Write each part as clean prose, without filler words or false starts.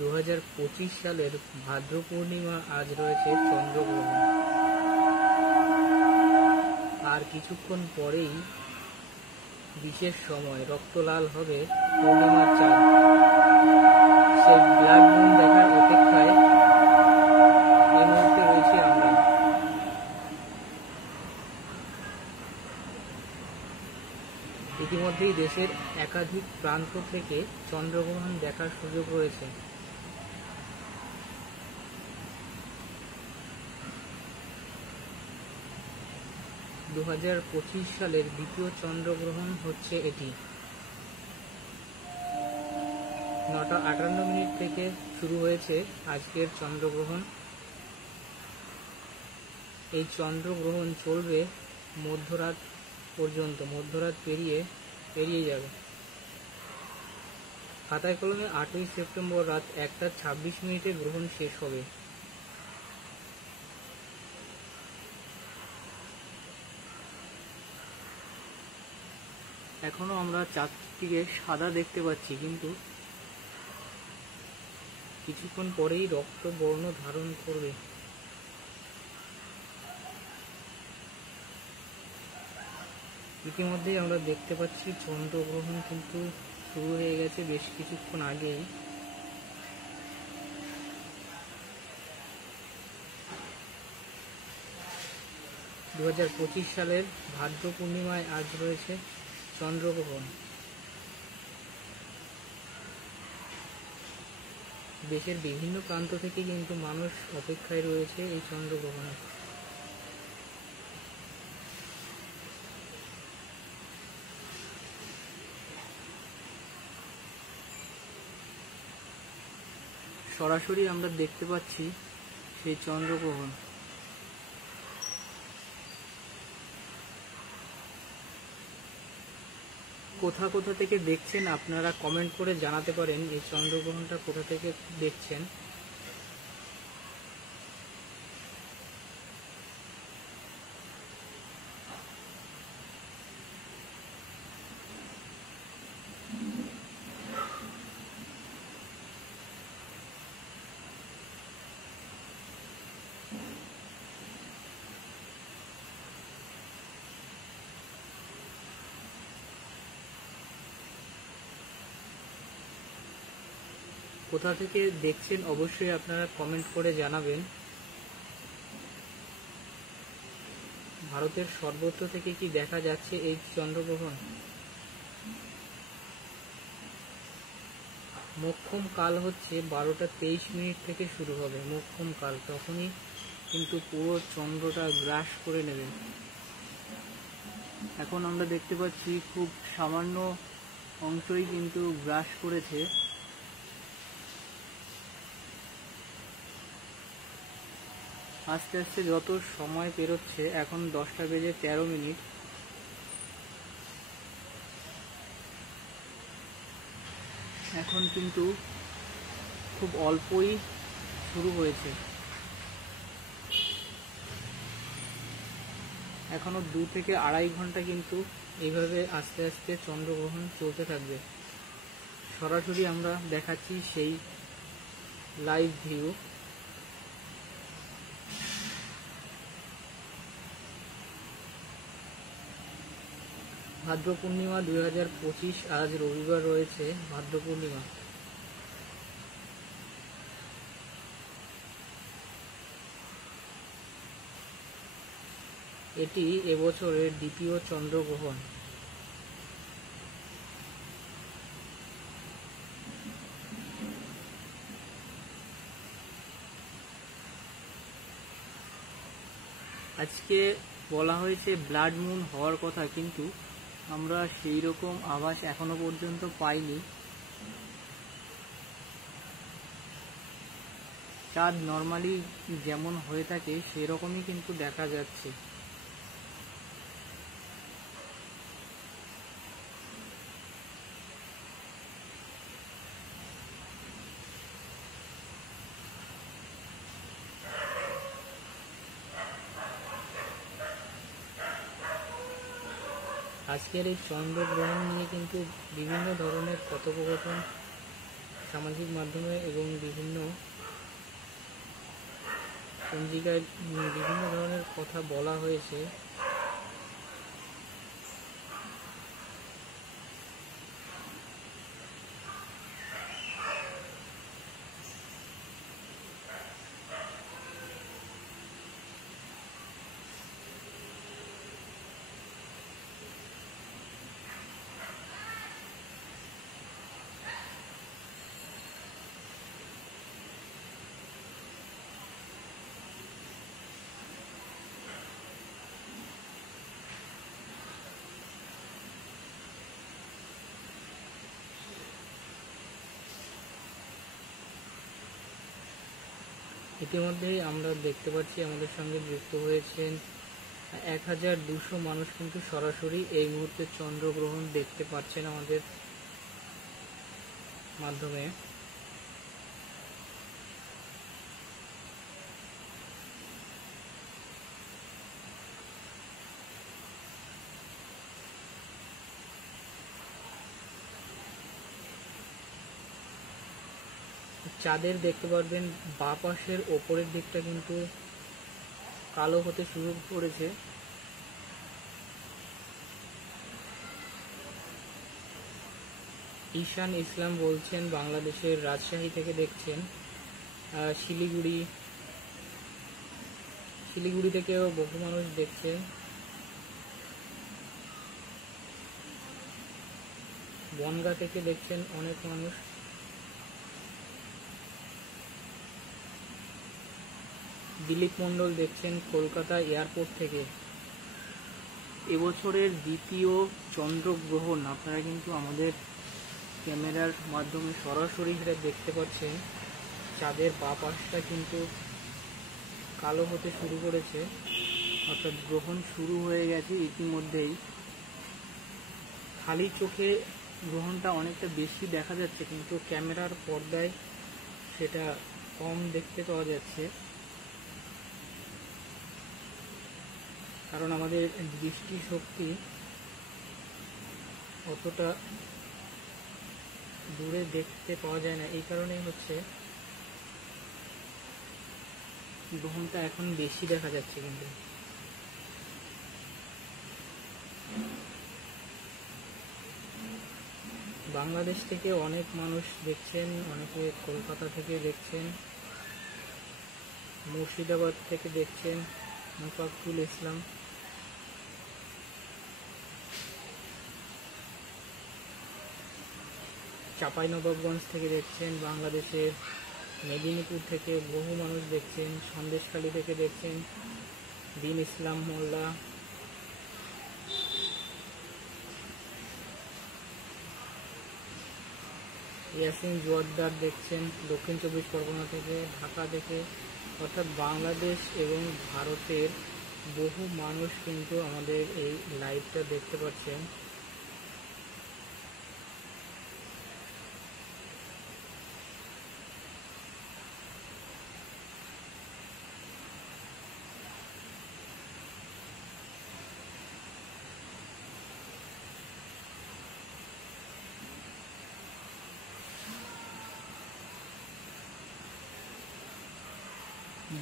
2025 সালের ভাদ্র পূর্ণিমা আজ রয়েছে চন্দ্রগ্রহণ। আর কিছুক্ষণ পরেই বিশেষ সময় রক্তলাল হবে পূর্ণিমার চাঁদ। সেই ব্লাড মুন দেখার অপেক্ষায় এই মুহূর্তে রয়েছি আমরা। ইতিমধ্যেই দেশের একাধিক প্রান্ত থেকে চন্দ্রগ্রহণ দেখার সুযোগ রয়েছে। দু 2025 সালের দ্বিতীয় চন্দ্রগ্রহণ হচ্ছে এটি। 9:58 থেকে শুরু হয়েছে আজকের চন্দ্রগ্রহণ। এই চন্দ্রগ্রহণ চলবে মধ্যরাত পর্যন্ত, মধ্যরাত পেরিয়ে যাবে। খাতায় কলমে 8ই সেপ্টেম্বর রাত 1:26 গ্রহণ শেষ হবে। এখনো আমরা চাঁদটিকে সাদা দেখতে পাচ্ছি, কিন্তু কিছুক্ষণ পরেই রক্ত বর্ণ ধারণ করবে। ইতিমধ্যেই আমরা দেখতে পাচ্ছি চন্দ্রগ্রহণ কিন্তু শুরু হয়ে গেছে বেশ কিছুক্ষণ আগেই। দু 2025 সালের ভাদ্র পূর্ণিমায় আজ রয়েছে চন্দ্রগ্রহণ। দেশের বিভিন্ন প্রান্ত থেকে কিন্তু মানুষ অপেক্ষায় রয়েছে এই চন্দ্রগ্রহণে। সরাসরি আমরা দেখতে পাচ্ছি সেই চন্দ্রগ্রহণ। কোথা থেকে দেখছেন আপনারা কমেন্ট করে জানাতে পারেন এই চন্দ্রগ্রহণটা কোথা থেকে দেখছেন। কোথা থেকে দেখছেন অবশ্যই আপনারা কমেন্ট করে জানাবেন। ভারতের সর্বত্র থেকে কি দেখা যাচ্ছে এই চন্দ্রগ্রহণ? মোক্ষম কাল হচ্ছে 12:23 থেকে শুরু হবে। মোক্ষম কাল তখনই কিন্তু পুরো চন্দ্রটা গ্রাস করে নেবে। এখন আমরা দেখতে পাচ্ছি খুব সামান্য অংশই কিন্তু গ্রাস করেছে। আস্তে আস্তে যত সময় পেরোচ্ছে, এখন 10:13। এখন কিন্তু খুব অল্পই শুরু হয়েছে। এখনো 2 থেকে আড়াই ঘন্টা কিন্তু এইভাবে আস্তে আস্তে চন্দ্রগ্রহণ চলতে থাকবে। সরাসরি আমরা দেখাচ্ছি সেই লাইভ ভিউ। ভাদ্র পূর্ণিমা 2025, আজ রবিবার রয়েছে ভাদ্র পূর্ণিমা। এটি এবছরের দ্বিতীয় চন্দ্রগ্রহণ। আজকে বলা হয়েছে ব্লাড মুন হওয়ার কথা, কিন্তু আমরা সেই রকম আভাস এখনো পর্যন্ত পাইনি। চাঁদ নর্মালি যেমন হয়ে থাকে সেরকমই কিন্তু দেখা যাচ্ছে। আজকের এই চন্দ্রগ্রহণ নিয়ে কিন্তু বিভিন্ন ধরনের কথোপকথন সামাজিক মাধ্যমে এবং বিভিন্ন পঞ্জিকায় বিভিন্ন ধরনের কথা বলা হয়েছে। ইতিমধ্যেই আমরা দেখতে পাচ্ছি আমাদের সঙ্গে যুক্ত হয়েছেন 1200 মানুষ, কিন্তু সরাসরি এই মুহূর্তে চন্দ্রগ্রহণ দেখতে পাচ্ছেন আমাদের মাধ্যমে। চাঁদের দেখতে পারবেন বাঁ পাশের ওপরের দিকটা কিন্তু কালো হতে শুরু করেছে। ঈশান ইসলাম বলছেন বাংলাদেশের রাজশাহী থেকে দেখছেন। শিলিগুড়ি থেকেও বহু মানুষ দেখছেন। বনগাঁ থেকে দেখছেন অনেক মানুষ। দিলীপ মণ্ডল দেখছেন কলকাতা এয়ারপোর্ট থেকে। এবছরের দ্বিতীয় চন্দ্রগ্রহণ আপনারা কিন্তু আমাদের ক্যামেরার মাধ্যমে সরাসরি দেখতে পাচ্ছেন। চাঁদের বাঁ পাশটা কিন্তু কালো হতে শুরু করেছে, অর্থাৎ গ্রহণ শুরু হয়ে গেছে ইতিমধ্যেই। খালি চোখে গ্রহণটা অনেকটা বেশি দেখা যাচ্ছে, কিন্তু ক্যামেরার পর্দায় সেটা কম দেখতে পাওয়া যাচ্ছে, কারণ আমাদের দৃষ্টিশক্তি অতটা দূরে দেখতে পাওয়া যায় না। এই কারণেই হচ্ছে গ্রহণটা এখন বেশি দেখা যাচ্ছে। কিন্তু বাংলাদেশ থেকে অনেক মানুষ দেখছেন, অনেকে কলকাতা থেকে দেখছেন, মুর্শিদাবাদ থেকে দেখছেন মুফাকুল ইসলাম, চাঁপাইনবাবগঞ্জ থেকে দেখছেন, বাংলাদেশের মেদিনীপুর থেকে বহু মানুষ দেখছেন, সন্দেশখালী থেকে দেখছেন দিন ইসলাম মোল্লা, ইয়াসিন জোয়ারদার দেখছেন দক্ষিণ 24 পরগনা থেকে, ঢাকা থেকে। অর্থাৎ বাংলাদেশ এবং ভারতের বহু মানুষ কিন্তু আমাদের এই লাইভটা দেখতে পাচ্ছেন।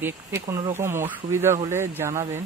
দেখতে কোনো রকম অসুবিধা হলে জানাবেন।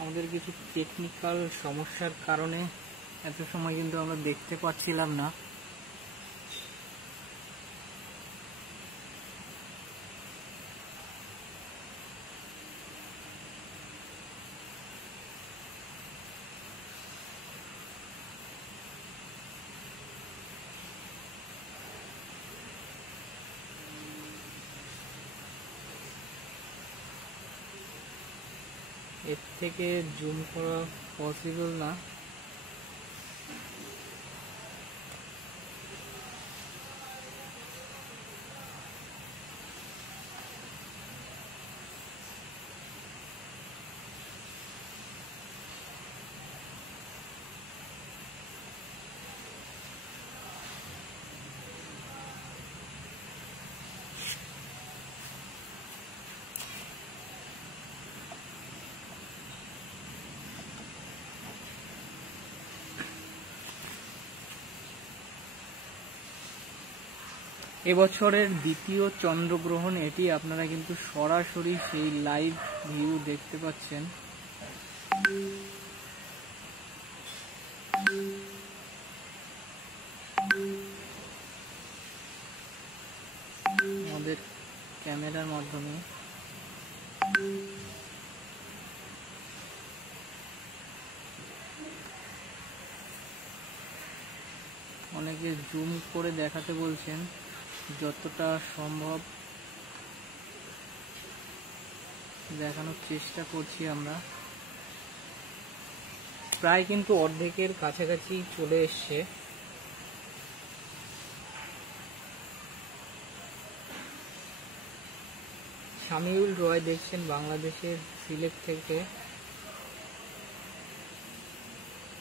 আমাদের কিছু টেকনিক্যাল সমস্যার কারণে এত সময় কিন্তু আমরা দেখতে পাচ্ছিলাম না। এর থেকে জুম করা পসিবল না। এবছরের দ্বিতীয় চন্দ্রগ্রহণ এটি, আপনারা কিন্তু সরাসরি সেই লাইভ ভিউ দেখতে পাচ্ছেন। আমাদের ক্যামেরার মাধ্যমে অনেকে জুম করে দেখাতে বলছেন, যতটা সম্ভব দেখানোর চেষ্টা করছি আমরা। প্রায় কিন্তু অর্ধেকের কাছাকাছি চলে এসছে। শামিউল রয় দেখছেন বাংলাদেশের সিলেট থেকে।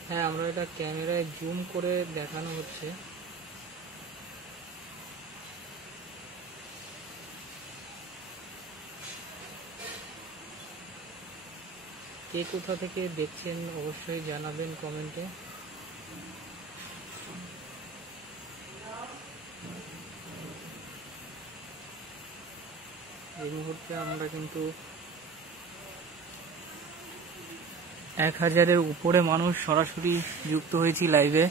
হ্যাঁ, আমরা এটা ক্যামেরায় জুম করে দেখানো হচ্ছে। কে কোথা থেকে দেখছেন অবশ্যই জানাবেন কমেন্টে। এই মুহূর্তে আমরা কিন্তু 1000-এর উপরে মানুষ সরাসরি যুক্ত হয়েছি লাইভে।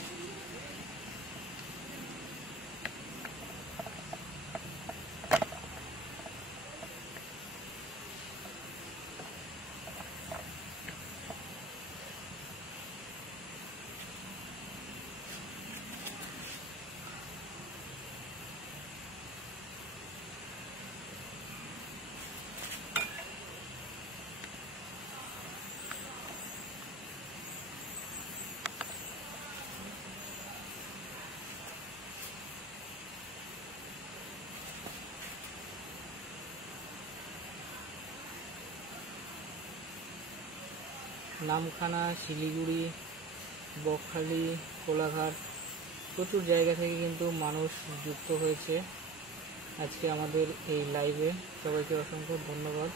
নামখানা, শিলিগুড়ি, বকখালি, কোলাঘাট প্রচুর জায়গা থেকে কিন্তু মানুষ যুক্ত হয়েছে আজকে আমাদের এই লাইভে। সবাইকে অসংখ্য ধন্যবাদ।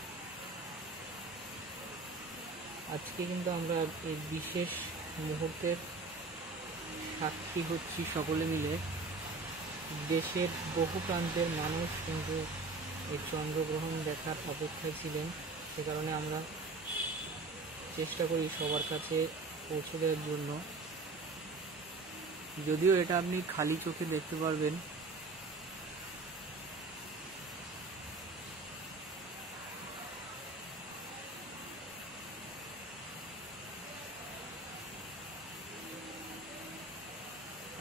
আজকে কিন্তু আমরা এই বিশেষ মুহূর্তের সাক্ষী হচ্ছি সকলে মিলে। দেশের বহু প্রান্তের মানুষ কিন্তু এই চন্দ্রগ্রহণ দেখার অপেক্ষায় ছিলেন। সে কারণে আমরা চেষ্টা করি সবার কাছে পৌঁছে দেওয়ার জন্য। যদিও এটা আপনি খালি চোখে দেখতে পারবেন।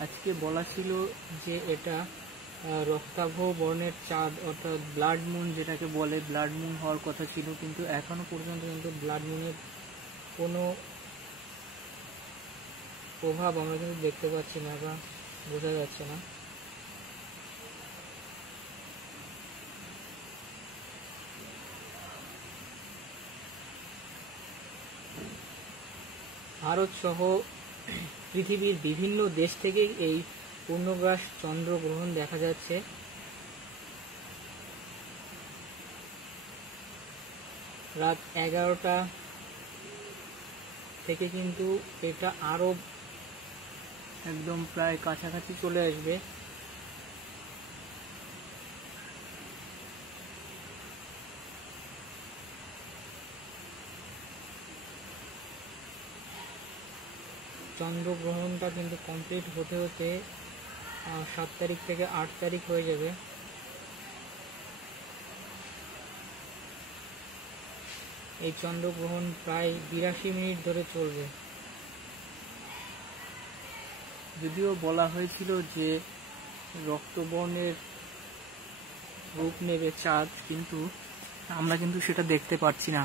আজকে বলা ছিল যে এটা রক্তাভ বর্ণের চাঁদ, অর্থাৎ ব্লাড মুন যেটাকে বলে, ব্লাড মুন হওয়ার কথা ছিল, কিন্তু এখনো পর্যন্ত কিন্তু ব্লাড মুনের কোনো প্রভাব আমরা কিন্তু দেখতে পাচ্ছি না বা বোঝা যাচ্ছে না। ভারত সহ পৃথিবীর বিভিন্ন দেশ থেকে এই পূর্ণগ্রাস চন্দ্রগ্রহণ দেখা যাচ্ছে। রাত 11টা থেকে কিন্তু এটা আরো একদম প্রায় কাছাকাছি চলে আসবে। চন্দ্রগ্রহণটা কিন্তু কমপ্লিট হতে হতে 7 তারিখ থেকে 8 তারিখ হয়ে যাবে। এই চন্দ্রগ্রহণ প্রায় 82 মিনিট ধরে চলবে। যদিও বলা হয়েছিল যে রক্তবর্ণের রূপ নেবে চাঁদ, কিন্তু আমরা কিন্তু সেটা দেখতে পাচ্ছি না।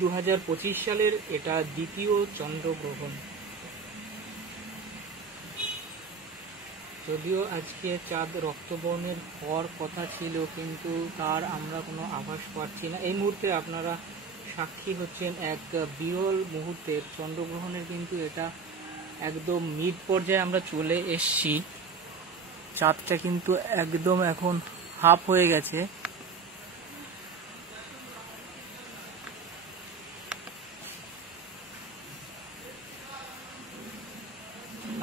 দু 2025 সালের এটা দ্বিতীয় চন্দ্রগ্রহণ। যদিও আজকে চাঁদ রক্তবর্ণের হওয়ার কথা ছিল, কিন্তু তার আমরা কোনো আভাস পাচ্ছি না। এই মুহূর্তে আপনারা সাক্ষী হচ্ছেন এক বিরল মুহূর্তের চন্দ্রগ্রহণের, কিন্তু এটা একদম মিড পর্যায়ে আমরা চলে এসছি। চাঁদটা কিন্তু একদম এখন হাফ হয়ে গেছে।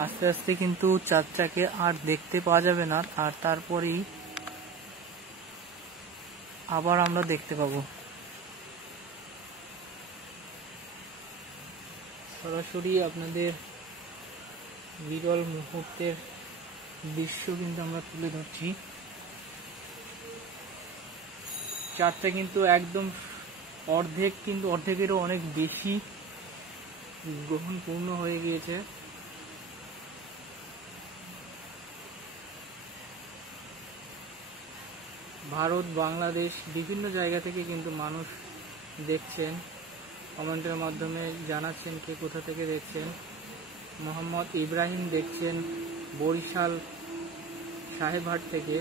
আস্তে আস্তে কিন্তু চাঁদটাকে আর দেখতে পাওয়া যাবে না, আর তারপরেই আবার আমরা দেখতে পাবো। সরাসরি আপনাদের বিরল মুহূর্তের দৃশ্য কিন্তু আমরা তুলে ধরছি। চাঁদটা কিন্তু একদম অর্ধেক, কিন্তু অর্ধেকেরও অনেক বেশি গ্রহণ পূর্ণ হয়ে গিয়েছে। ভারত, বাংলাদেশ বিভিন্ন জায়গা থেকে কিন্তু মানুষ দেখছেন। কমেন্টের মাধ্যমে জানাচ্ছেন কে কোথা থেকে দেখছেন। মোহাম্মদ ইব্রাহিম দেখছেন বরিশাল সাহেবহাট থেকে।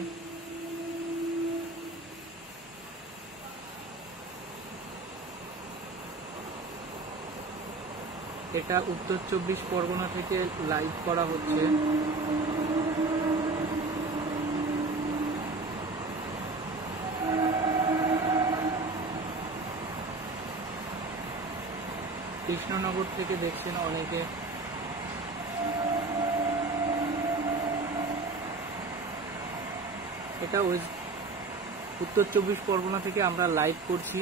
এটা উত্তর 24 পরগনা থেকে লাইভ করা হচ্ছে। কৃষ্ণনগর থেকে দেখছেন অনেকে। এটা উত্তর 24 পরগনা থেকে আমরা লাইভ করছি।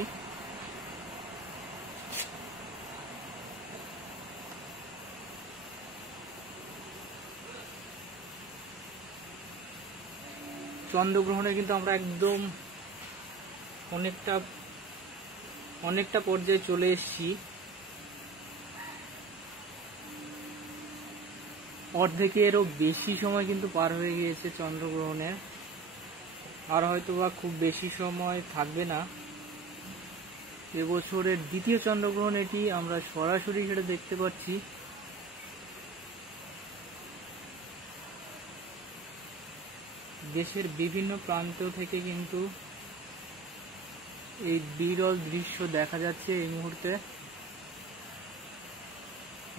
চন্দ্রগ্রহণে কিন্তু আমরা একদম অনেকটা পর্যায়ে চলে এসেছি। অর্ধেকেরও বেশি সময় কিন্তু পার হয়ে গিয়েছে চন্দ্রগ্রহণে, আর হয়তোবা খুব বেশি সময় থাকবে না। এবছরের দ্বিতীয় চন্দ্রগ্রহণ এটি, আমরা সরাসরি সেটা দেখতে পাচ্ছি। দেশের বিভিন্ন প্রান্ত থেকে কিন্তু এই বিরল দৃশ্য দেখা যাচ্ছে এই মুহূর্তে।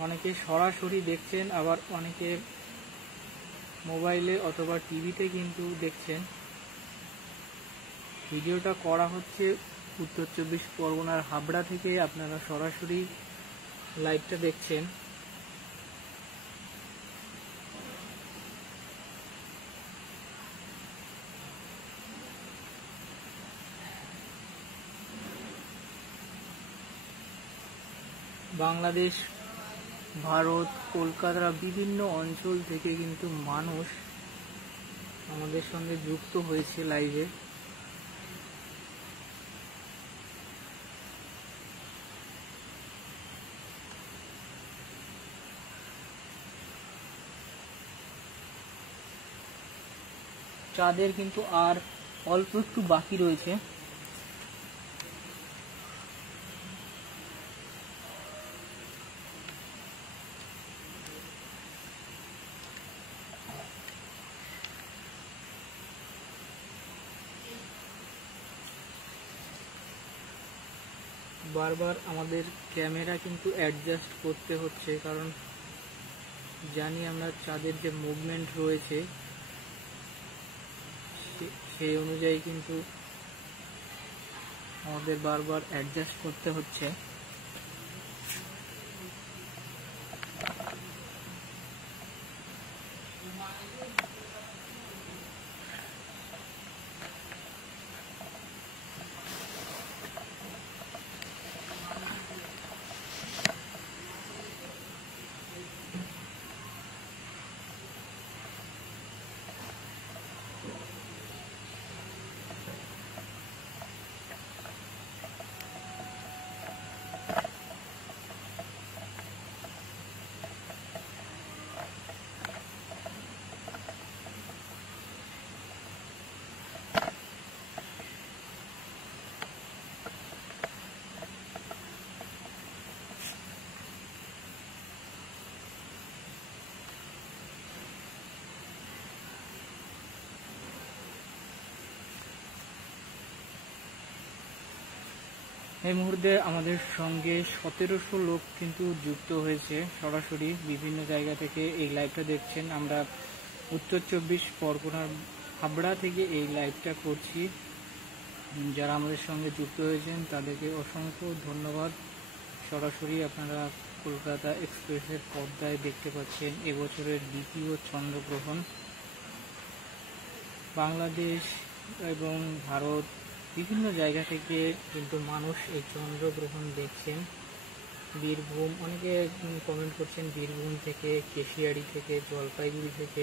অনেকে সরাসরি দেখছেন, আবার অনেকে মোবাইলে অথবা টিভিতে কিন্তু দেখছেন। ভিডিওটা করা হচ্ছে উত্তর 24 পরগনার হাবড়া থেকে। আপনারা সরাসরি লাইভটা দেখছেন। বাংলাদেশ, ভারত, কলকাতার বিভিন্ন অঞ্চল থেকে কিন্তু মানুষ আমাদের সঙ্গে যুক্ত হয়েছে লাইভে। চাঁদের কিন্তু আর অল্প একটু বাকি রয়েছে। বারবার আমাদের ক্যামেরা কিন্তু অ্যাডজাস্ট করতে হচ্ছে, কারণ জানি আমরা চাঁদের যে মুভমেন্ট রয়েছে সেই অনুযায়ী কিন্তু আমাদের বারবার অ্যাডজাস্ট করতে হচ্ছে। এই মুহূর্তে আমাদের সঙ্গে 1700 লোক কিন্তু যুক্ত হয়েছে সরাসরি বিভিন্ন জায়গা থেকে এই লাইভটা দেখছেন। আমরা উত্তর 24 পরগনার হাবড়া থেকে এই লাইভটা করছি। যারা আমাদের সঙ্গে যুক্ত হয়েছেন তাদেরকে অসংখ্য ধন্যবাদ। সরাসরি আপনারা কলকাতা এক্সপ্রেসের পর্দায় দেখতে পাচ্ছেন এবছরের দ্বিতীয় চন্দ্রগ্রহণ। বাংলাদেশ এবং ভারত বিভিন্ন জায়গা থেকে কিন্তু মানুষ এই চন্দ্রগ্রহণ দেখছেন। বীরভূম, অনেকে কমেন্ট করছেন বীরভূম থেকে, কেশিয়াড়ি থেকে, জলপাইগুড়ি থেকে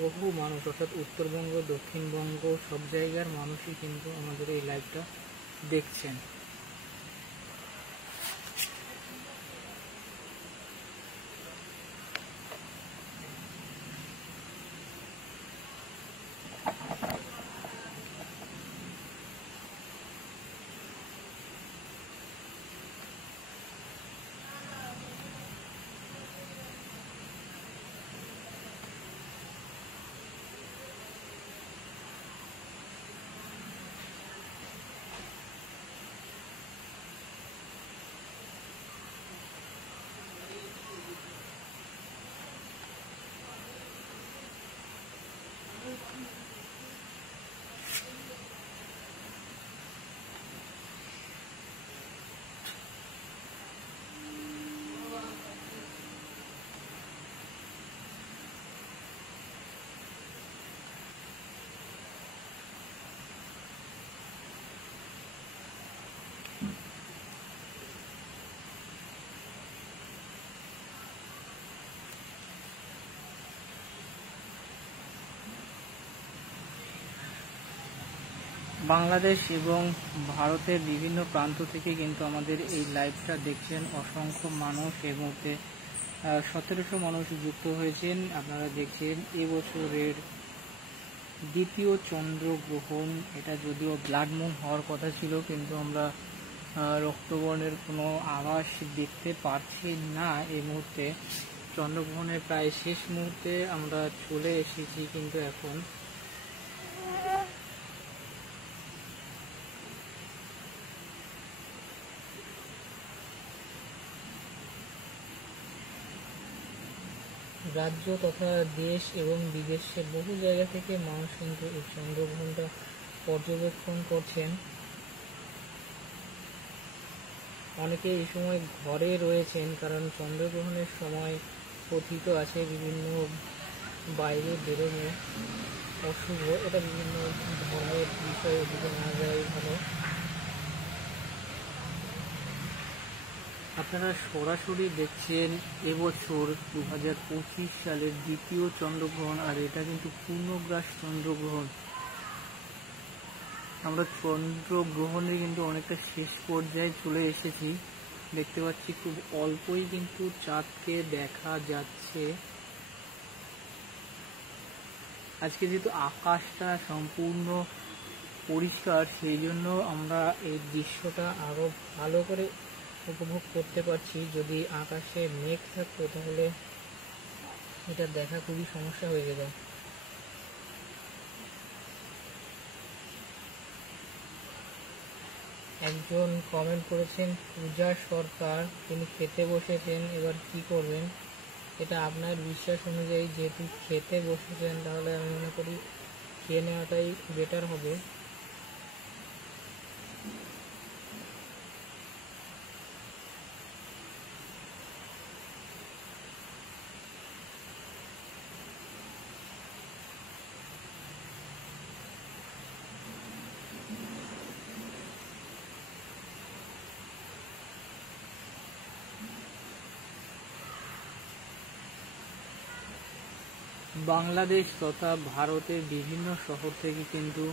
বহু মানুষ, অর্থাৎ উত্তরবঙ্গ, দক্ষিণবঙ্গ সব জায়গার মানুষই কিন্তু আমাদের এই লাইভটা দেখছেন। বাংলাদেশ এবং ভারতের বিভিন্ন প্রান্ত থেকে কিন্তু আমাদের এই লাইভটা দেখছেন অসংখ্য মানুষ। এই মুহূর্তে 1700 মানুষ যুক্ত হয়েছেন। আপনারা দেখছেন এবছরের দ্বিতীয় চন্দ্রগ্রহণ। এটা যদিও ব্লাড মুন হওয়ার কথা ছিল, কিন্তু আমরা রক্তবর্ণের কোনো আভাস দেখতে পারছি না। এই মুহূর্তে চন্দ্রগ্রহণের প্রায় শেষ মুহূর্তে আমরা চলে এসেছি, কিন্তু এখন রাজ্য তথা দেশ এবং বিদেশের বহু জায়গা থেকে মানুষ কিন্তু এই চন্দ্রগ্রহণটা পর্যবেক্ষণ করছেন। অনেকে এই সময় ঘরে রয়েছেন, কারণ চন্দ্রগ্রহণের সময় কথিত আছে বিভিন্ন বাইরে বেরোনো অশুভ। এটা বিভিন্ন ধর্মের বিষয়ে এদিকে না যাওয়াই ভালো। আপনারা সরাসরি দেখছেন এবছর 2025 সালের দ্বিতীয় চন্দ্রগ্রহণ, আর এটা কিন্তু পূর্ণগ্রাস চন্দ্রগ্রহণ। আমরা চন্দ্রগ্রহণে কিন্তু অনেকটা শেষ পর্যায়ে চলে এসেছি। দেখতে পাচ্ছি খুব অল্পই কিন্তু চাঁদকে দেখা যাচ্ছে। আজকে যেহেতু আকাশটা সম্পূর্ণ পরিষ্কার, সেই জন্য আমরা এই দৃশ্যটা আরো ভালো করে উপভোগ করতে পারছি। যদি আকাশে মেঘ থাকতো তাহলে এটা দেখা খুবই সমস্যা হয়ে যেত। একজন কমেন্ট করেছেন পূজা সরকার, তিনি খেতে বসেছেন, এবার কি করবেন? এটা আপনার বিশ্বাস অনুযায়ী, যেহেতু খেতে বসেছেন তাহলে আমি মনে করি খেয়ে নেওয়াটাই বেটার হবে। বাংলাদেশ তথা ভারতের বিভিন্ন শহর থেকে কিন্তু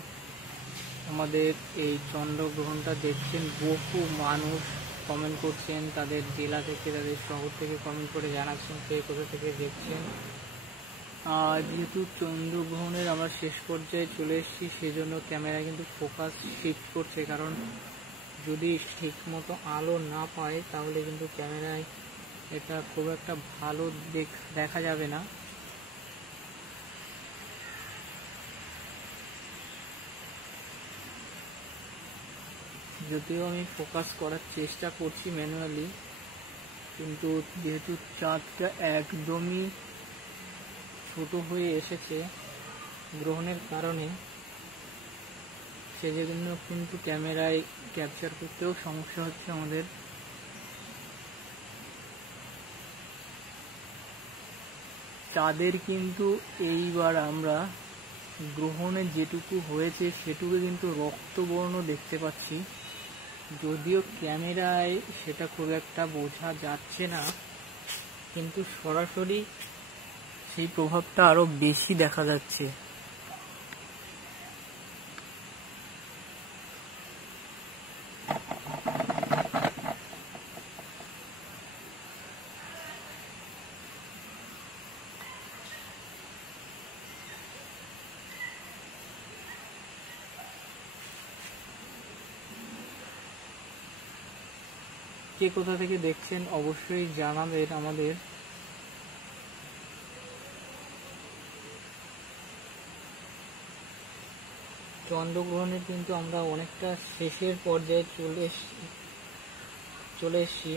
আমাদের এই চন্দ্রগ্রহণটা দেখছেন বহু মানুষ। কমেন্ট করছেন তাদের জেলা থেকে, তাদের শহর থেকে কমেন্ট করে জানাচ্ছেন কে কোথা থেকে দেখছেন। যেহেতু চন্দ্রগ্রহণের আমরা শেষ পর্যায়ে চলে এসেছি, সেজন্য ক্যামেরা কিন্তু ফোকাস শিফট করছে, কারণ যদি ঠিক মতো আলো না পায় তাহলে কিন্তু ক্যামেরায় এটা খুব একটা ভালো দেখা যাবে না। যদিও আমি ফোকাস করার চেষ্টা করছি ম্যানুয়ালি, কিন্তু যেহেতু চাঁদটা একদমই ছোট হয়ে এসেছে গ্রহণের কারণে, সেজন্য কিন্তু ক্যামেরায় ক্যাপচার করতেও সমস্যা হচ্ছে আমাদের। চাঁদের কিন্তু এইবার আমরা গ্রহণে যেটুকু হয়েছে সেটুকু কিন্তু রক্তবর্ণ দেখতে পাচ্ছি, যদিও ক্যামেরায় সেটা খুব একটা বোঝা যাচ্ছে না, কিন্তু সরাসরি সেই প্রভাবটা আরো বেশি দেখা যাচ্ছে। কে কোথা থেকে দেখছেন অবশ্যই জানাবেন আমাদের। চন্দ্রগ্রহণের কিন্তু আমরা অনেকটা শেষের পর্যায়ে চলে এসেছি।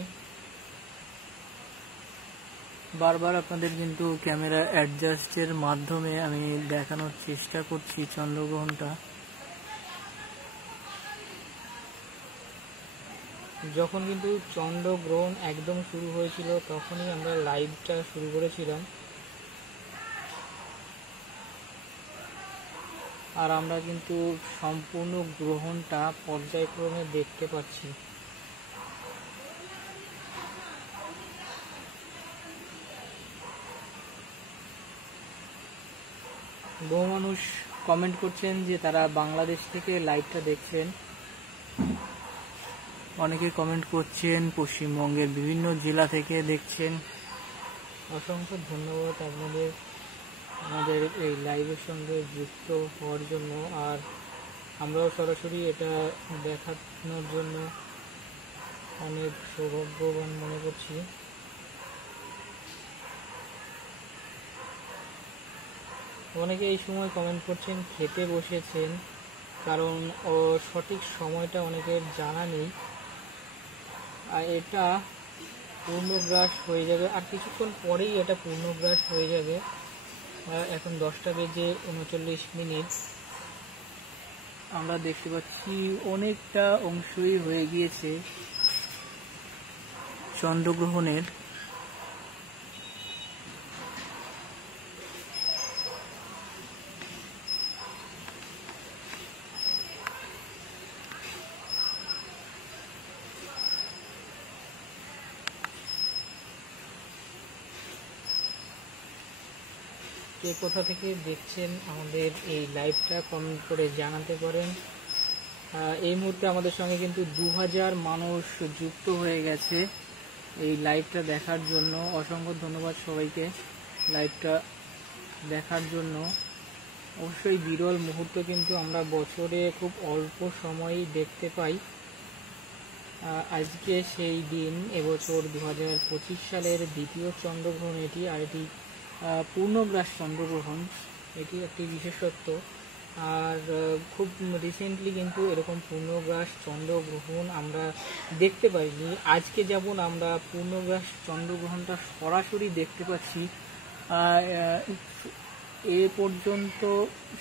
বারবার আপনাদের কিন্তু ক্যামেরা অ্যাডজাস্টের মাধ্যমে আমি দেখানোর চেষ্টা করছি চন্দ্রগ্রহণটা। যখন কিন্তু চন্দ্রগ্রহণ একদম শুরু হয়েছিল তখনই আমরা লাইভটা শুরু করেছিলাম, আর আমরা কিন্তু সম্পূর্ণ গ্রহণটা পর্যায়ক্রমে দেখতে পাচ্ছি। বহু মানুষ কমেন্ট করছেন যে তারা বাংলাদেশ থেকে লাইভটা দেখছেন, অনেকে কমেন্ট করছেন পশ্চিমবঙ্গের বিভিন্ন জেলা থেকে দেখছেন। অসংখ্য ধন্যবাদ আপনাদের আমাদের এই লাইভের সঙ্গে যুক্ত হওয়ার জন্য, আর আমরাও সরাসরি এটা দেখানোর জন্য অনেক সৌভাগ্যবান মনে করছি। অনেকে এই সময় কমেন্ট করছেন খেতে বসেছেন, কারণ সঠিক সময়টা অনেকের জানা নেই। আর এটা পূর্ণগ্রাস হয়ে যাবে, আর কিছুক্ষণ পরেই এটা পূর্ণগ্রাস হয়ে যাবে। এখন 10:39। আমরা দেখতে পাচ্ছি অনেকটা অংশই হয়ে গিয়েছে চন্দ্রগ্রহণের। কে কোথা থেকে দেখছেন আমাদের এই লাইভটা কমেন্ট করে জানাতে পারেন। এই মুহূর্তে আমাদের সঙ্গে কিন্তু 2000 মানুষ যুক্ত হয়ে গেছে এই লাইভটা দেখার জন্য। অসংখ্য ধন্যবাদ সবাইকে লাইভটা দেখার জন্য। অবশ্যই বিরল মুহূর্ত কিন্তু আমরা বছরে খুব অল্প সময়ই দেখতে পাই। আজকে সেই দিন, এবছর 2025 সালের দ্বিতীয় চন্দ্রগ্রহণ এটি, আর এটি পূর্ণগ্রাস চন্দ্রগ্রহণ, এটি একটি বিশেষত্ব। আর খুব রিসেন্টলি কিন্তু এরকম পূর্ণগ্রাস চন্দ্রগ্রহণ আমরা দেখতে পাইনি। আজকে যেমন আমরা পূর্ণগ্রাস চন্দ্রগ্রহণটা সরাসরি দেখতে পাচ্ছি, এ পর্যন্ত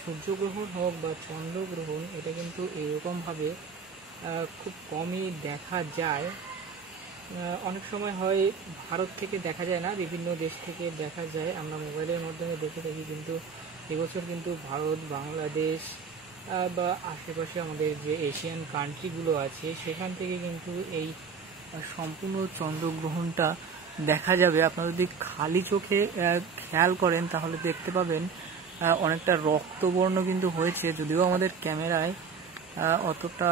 সূর্যগ্রহণ হোক বা চন্দ্রগ্রহণ, এটা কিন্তু এরকমভাবে খুব কমই দেখা যায়। অনেক সময় হয় ভারত থেকে দেখা যায় না, বিভিন্ন দেশ থেকে দেখা যায়, আমরা মোবাইলের মাধ্যমে দেখে থাকি। কিন্তু এবছর কিন্তু ভারত, বাংলাদেশ বা আশেপাশে আমাদের যে এশিয়ান কান্ট্রিগুলো আছে সেখান থেকে কিন্তু এই সম্পূর্ণ চন্দ্রগ্রহণটা দেখা যাবে। আপনারা যদি খালি চোখে খেয়াল করেন তাহলে দেখতে পাবেন অনেকটা রক্তবর্ণ কিন্তু হয়েছে, যদিও আমাদের ক্যামেরায় অতটা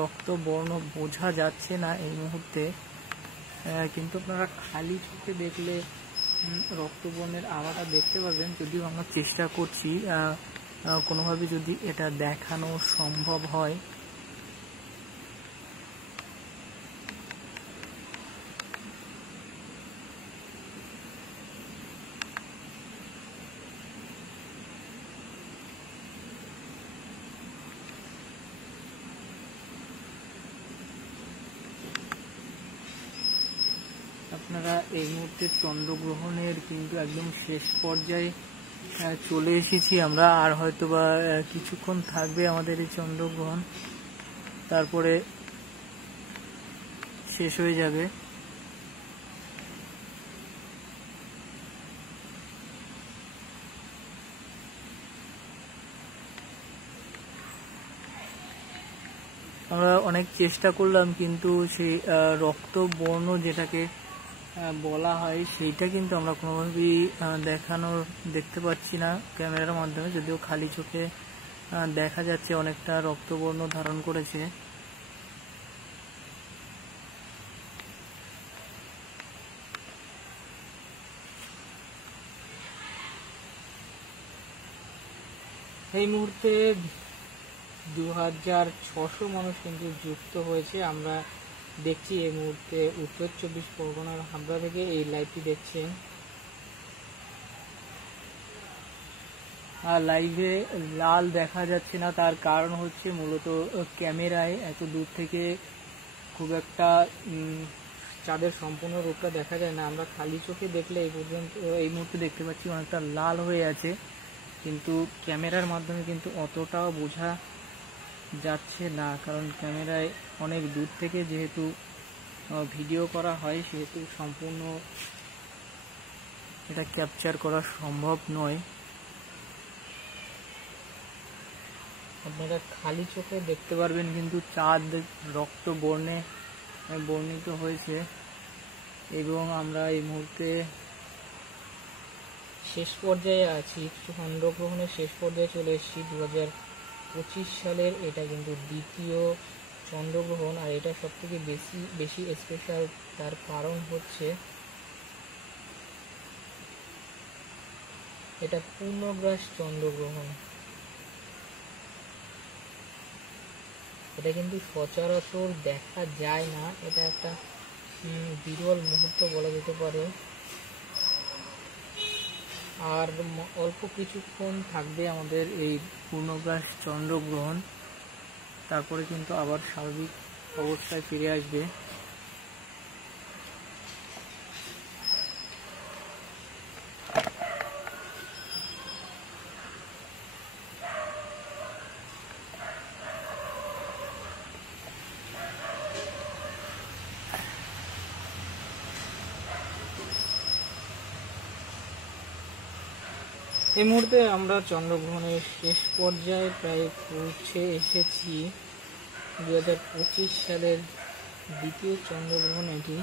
রক্তবর্ণ বোঝা যাচ্ছে না এই মুহূর্তে, কিন্তু আপনারা খালি চোখে দেখলে রক্তবর্ণের আভাটা দেখতে পাবেন। যদিও আমরা চেষ্টা করছি কোনোভাবে যদি এটা দেখানো সম্ভব হয়। আপনারা এই মুহূর্তে চন্দ্রগ্রহণের কিন্তু একদম শেষ পর্যায়ে চলে এসেছি আমরা। আর হয়তো বা কিছুক্ষণ থাকবে আমাদের এই চন্দ্রগ্রহণ, তারপরে শেষ হয়ে যাবে। আমরা অনেক চেষ্টা করলাম, কিন্তু সেই রক্তবর্ণ যেটাকে বলা হয় সেইটা কিন্তু আমরা কোনোভাবেই দেখতে পাচ্ছি না ক্যামেরার মাধ্যমে, যদিও খালি চোখে দেখা যাচ্ছে অনেকটা রক্তবর্ণ ধারণ করেছে। এই মুহূর্তে 2600 মানুষ কিন্তু যুক্ত হয়েছে। আমরা দেখছি এই মুহূর্তে উত্তর 24 পরগনার হাবড়া থেকে এই লাইভটি দেখছেন। আর লাইভে লাল দেখা যাচ্ছে না, তার কারণ হচ্ছে মূলত ক্যামেরায় এত দূর থেকে খুব একটা চাঁদের সম্পূর্ণ রূপটা দেখা যায় না। আমরা খালি চোখে দেখলে এই মুহূর্তে দেখতে পাচ্ছি অনেকটা লাল হয়ে আছে, কিন্তু ক্যামেরার মাধ্যমে কিন্তু অতটাও বোঝা যাচ্ছে না, কারণ ক্যামেরায় অনেক দূর থেকে যেহেতু ভিডিও করা হয় সেহেতু সম্পূর্ণ এটা ক্যাপচার করা সম্ভব নয়। আপনারা খালি চোখে দেখতে পারবেন কিন্তু চাঁদ রক্ত বর্ণে বর্ণিত হয়েছে। এবং আমরা এই মুহূর্তে শেষ পর্যায়ে আছি, চন্দ্রগ্রহণের শেষ পর্যায়ে চলে এসেছি। 2025 সালের এটা কিন্তু দ্বিতীয় চন্দ্রগ্রহণ, আর এটা সব থেকে বেশি স্পেশাল। তার কারণ হচ্ছে এটা পূর্ণগ্রাস চন্দ্রগ্রহণ। এটা কিন্তু সচরাচর দেখা যায় না, এটা একটা বিরল মুহূর্ত বলা যেতে পারে। আর অল্প কিছুক্ষণ থাকবে আমাদের এই পূর্ণগ্রাস চন্দ্রগ্রহণ, তারপরে কিন্তু আবার স্বাভাবিক অবস্থায় ফিরে আসবে। এই মুহূর্তে আমরা চন্দ্রগ্রহণের শেষ পর্যায়ে প্রায় পৌঁছে এসেছি। 2025 সালের দ্বিতীয় চন্দ্রগ্রহণ এটি।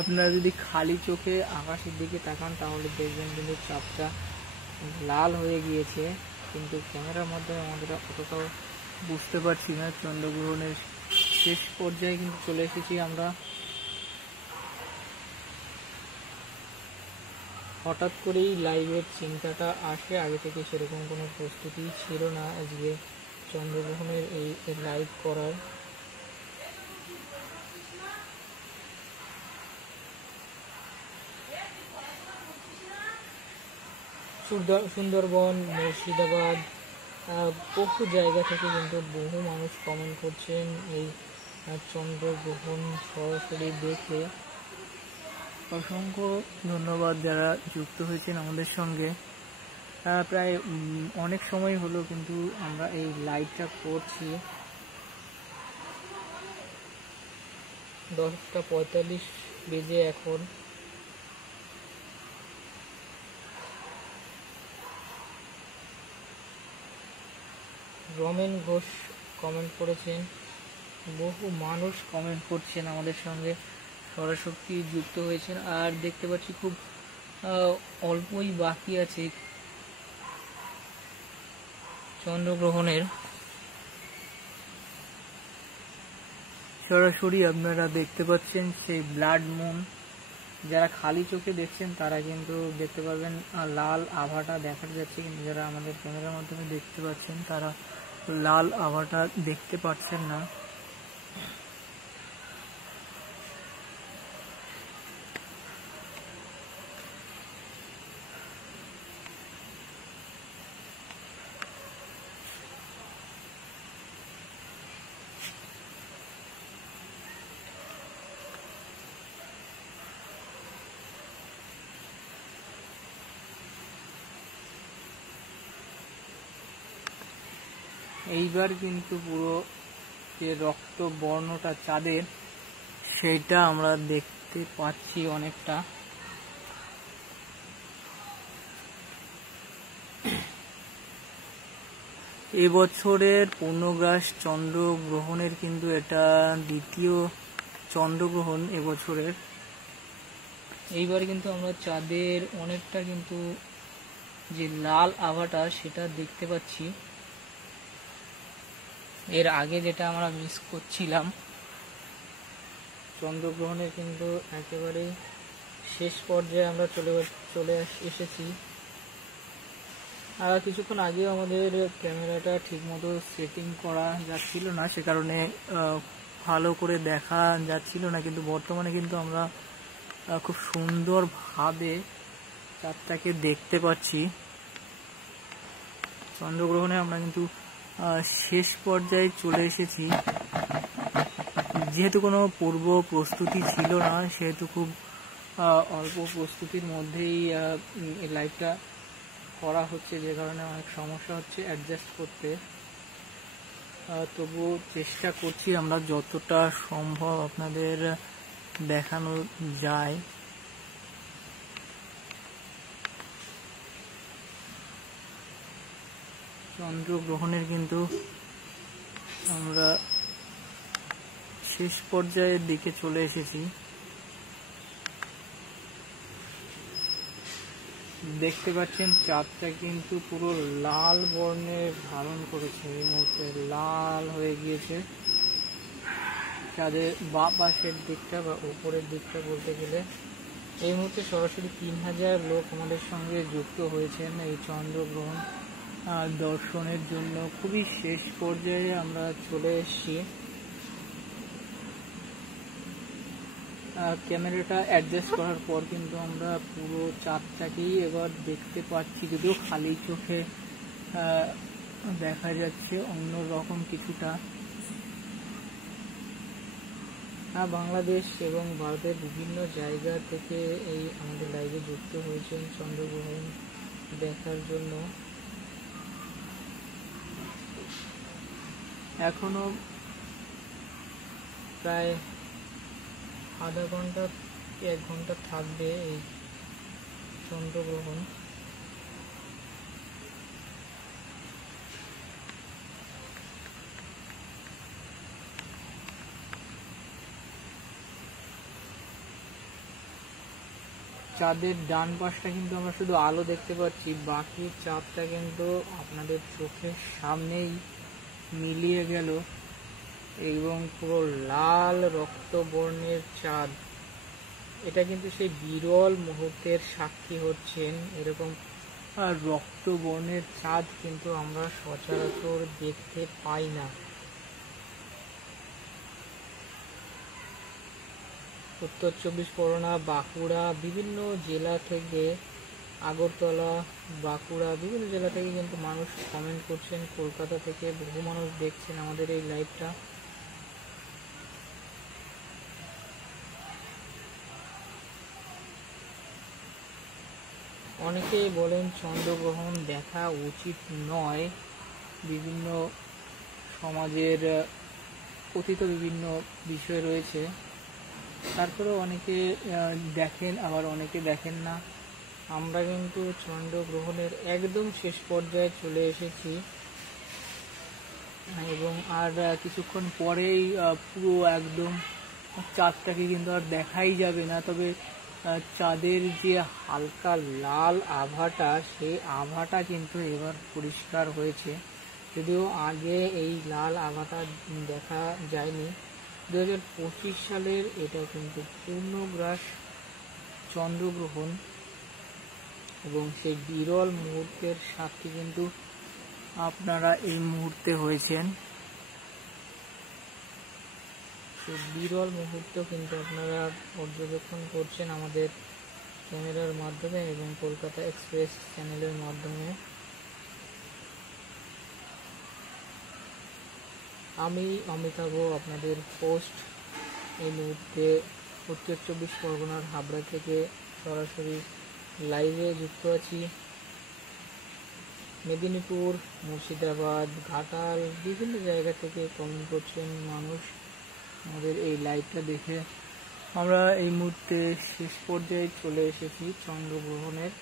আপনারা যদি খালি চোখে আকাশের দিকে তাকান তাহলে দেখবেন কিন্তু চাঁদটা লাল হয়ে গিয়েছে, কিন্তু ক্যামেরার মাধ্যমে আমাদের অতটাও বুঝতে পারছি না। চন্দ্রগ্রহণের শেষ পর্যায়ে কিন্তু চলে এসেছি আমরা। হঠাৎ করেই লাইভের চিন্তাটা আসে, আগে থেকে সেরকম কোনো প্রস্তুতি ছিল না আজকে চন্দ্রগ্রহণের এই লাইভ করার। সুন্দরবন, মুর্শিদাবাদ, বহু জায়গা থেকে কিন্তু বহু মানুষ কমেন্ট করছেন এই চন্দ্রগ্রহণ সরাসরি দেখে। অসংখ্য ধন্যবাদ যারা যুক্ত হয়েছেন আমাদের সঙ্গে। প্রায় অনেক সময় হলো কিন্তু আমরা এই লাইভটা করছি। 10:45 বেজে এখন। রমেন ঘোষ কমেন্ট করেছেন, বহু মানুষ কমেন্ট করছেন আমাদের সঙ্গে সৌরশক্তি যুক্ত হয়েছেন। আর দেখতে পাচ্ছি খুব অল্পই বাকি আছে চন্দ্রগ্রহণের। সরাসরি আপনারা দেখতে পাচ্ছেন সেই ব্লাড মুন। যারা খালি চোখে দেখছেন তারা কিন্তু দেখতে পারবেন লাল আভাটা দেখা যাচ্ছে, কিন্তু যারা আমাদের ক্যামেরার মাধ্যমে দেখতে পাচ্ছেন তারা লাল আভাটা দেখতে পাচ্ছেন না। এইবার কিন্তু পুরো যে রক্ত বর্ণটা চাঁদের সেটা আমরা দেখতে পাচ্ছি অনেকটা। এবছরের পূর্ণগ্রাস চন্দ্রগ্রহণের কিন্তু এটা দ্বিতীয় চন্দ্রগ্রহণ এবছরের। এইবার কিন্তু আমরা চাঁদের অনেকটা কিন্তু যে লাল আভাটা সেটা দেখতে পাচ্ছি। এর আগে যেটা আমরা মিস করছিলাম, চন্দ্রগ্রহণের কিন্তু একেবারে শেষ পর্যায়ে আমরা চলে এসেছি। আর কিছুক্ষণ আগেও আমাদের ক্যামেরাটা ঠিকমতো সেটিং করা যাচ্ছিল না, সে কারণে ভালো করে দেখা যাচ্ছিল না, কিন্তু বর্তমানে কিন্তু আমরা খুব সুন্দরভাবে চাঁদটাকে দেখতে পাচ্ছি। চন্দ্রগ্রহণে আমরা কিন্তু শেষ পর্যায়ে চলে এসেছি। যেহেতু কোনো পূর্ব প্রস্তুতি ছিল না, সেহেতু খুব অল্প প্রস্তুতির মধ্যেই এই লাইভটা করা হচ্ছে, যে কারণে অনেক সমস্যা হচ্ছে অ্যাডজাস্ট করতে। তবুও চেষ্টা করছি আমরা যতটা সম্ভব আপনাদের দেখানো যায়। চন্দ্রগ্রহণের কিন্তু আমরা শেষ পর্যায়ের দিকে চলে এসেছি। দেখতে পাচ্ছেন চাঁদটা কিন্তু পুরো লাল বর্ণের ধারণ করেছে, এই মুহূর্তে লাল হয়ে গিয়েছে। চাঁদের বাঁ পাশের দিকটা বা উপরের দিকটা বলতে গেলে এই মুহূর্তে সরাসরি 3000 লোক আমাদের সঙ্গে যুক্ত হয়েছেন এই চন্দ্রগ্রহণ দর্শনের জন্য। খুবই শেষ পর্যায়ে আমরা চলে এসেছি। ক্যামেরাটা অ্যাডজাস্ট করার পর কিন্তু আমরা পুরো চাঁদটাকেই এবার দেখতে পাচ্ছি, যদিও খালি চোখে দেখা যাচ্ছে অন্যরকম কিছুটা। বাংলাদেশ এবং ভারতের বিভিন্ন জায়গা থেকে এই আমাদের লাইভে যুক্ত হয়েছেন চন্দ্রগ্রহণ দেখার জন্য। এখনো প্রায় আধা ঘন্টা 1 ঘন্টা থাকবে এই চন্দ্রগ্রহণ। চাঁদের ডান পাশটা কিন্তু আমরা শুধু আলো দেখতে পাচ্ছি, বাকি চাঁদটা কিন্তু আপনাদের চোখের সামনেই মিলিয়ে গেল এবং পুরো লাল রক্তবর্ণের চাঁদ। এটা কিন্তু সেই বিরল মুহূর্তের সাক্ষী হচ্ছেন। এরকম রক্তবর্ণের চাঁদ কিন্তু আমরা সচরাচর দেখতে পাই না। উত্তর 24 পরগনা, বাঁকুড়া, বিভিন্ন জেলা থেকে, আগরতলা, বাঁকুড়া, বিভিন্ন জেলা থেকে কিন্তু মানুষ কমেন্ট করছেন। কলকাতা থেকে বহু মানুষ দেখছেন আমাদের এই লাইভটা। অনেকেই বলেন চন্দ্রগ্রহণ দেখা উচিত নয়, বিভিন্ন সমাজের কথিত বিভিন্ন বিষয় রয়েছে। তারপরেও অনেকে দেখেন, আবার অনেকে দেখেন না। আমরা কিন্তু চন্দ্রগ্রহণের একদম শেষ পর্যায়ে চলে এসেছি এবং আর কিছুক্ষণ পরেই পুরো একদম চাঁদটাকে কিন্তু আর দেখাই যাবে না। তবে চাঁদের যে হালকা লাল আভাটা, সেই আভাটা কিন্তু এবার পরিষ্কার হয়েছে। যদিও আগে এই লাল আভাটা দেখা যায়নি। 2025 সালের এটা কিন্তু পূর্ণগ্রাস চন্দ্রগ্রহণ, এবং সেই বিরল মুহূর্তের সাক্ষী কিন্তু আপনারা এই মুহূর্তে হয়েছেন। সেই বিরল মুহূর্ত কিন্তু আপনারা পর্যবেক্ষণ করছেন আমাদের ক্যামেরার মাধ্যমে এবং কলকাতা এক্সপ্রেস চ্যানেলের মাধ্যমে। আমি অমিতাভ আপনাদের পোস্ট এই মুহূর্তে উত্তর 24 পরগনার হাবড়া থেকে সরাসরি লাইভে যুক্ত আছি। মেদিনীপুর, মুর্শিদাবাদ, ঘাটাল বিভিন্ন জায়গা থেকে কমেন্ট করছেন মানুষ আমাদের এই লাইভটা দেখে। আমরা এই মুহূর্তে শেষ পর্যায়ে চলে এসেছি চন্দ্রগ্রহণের।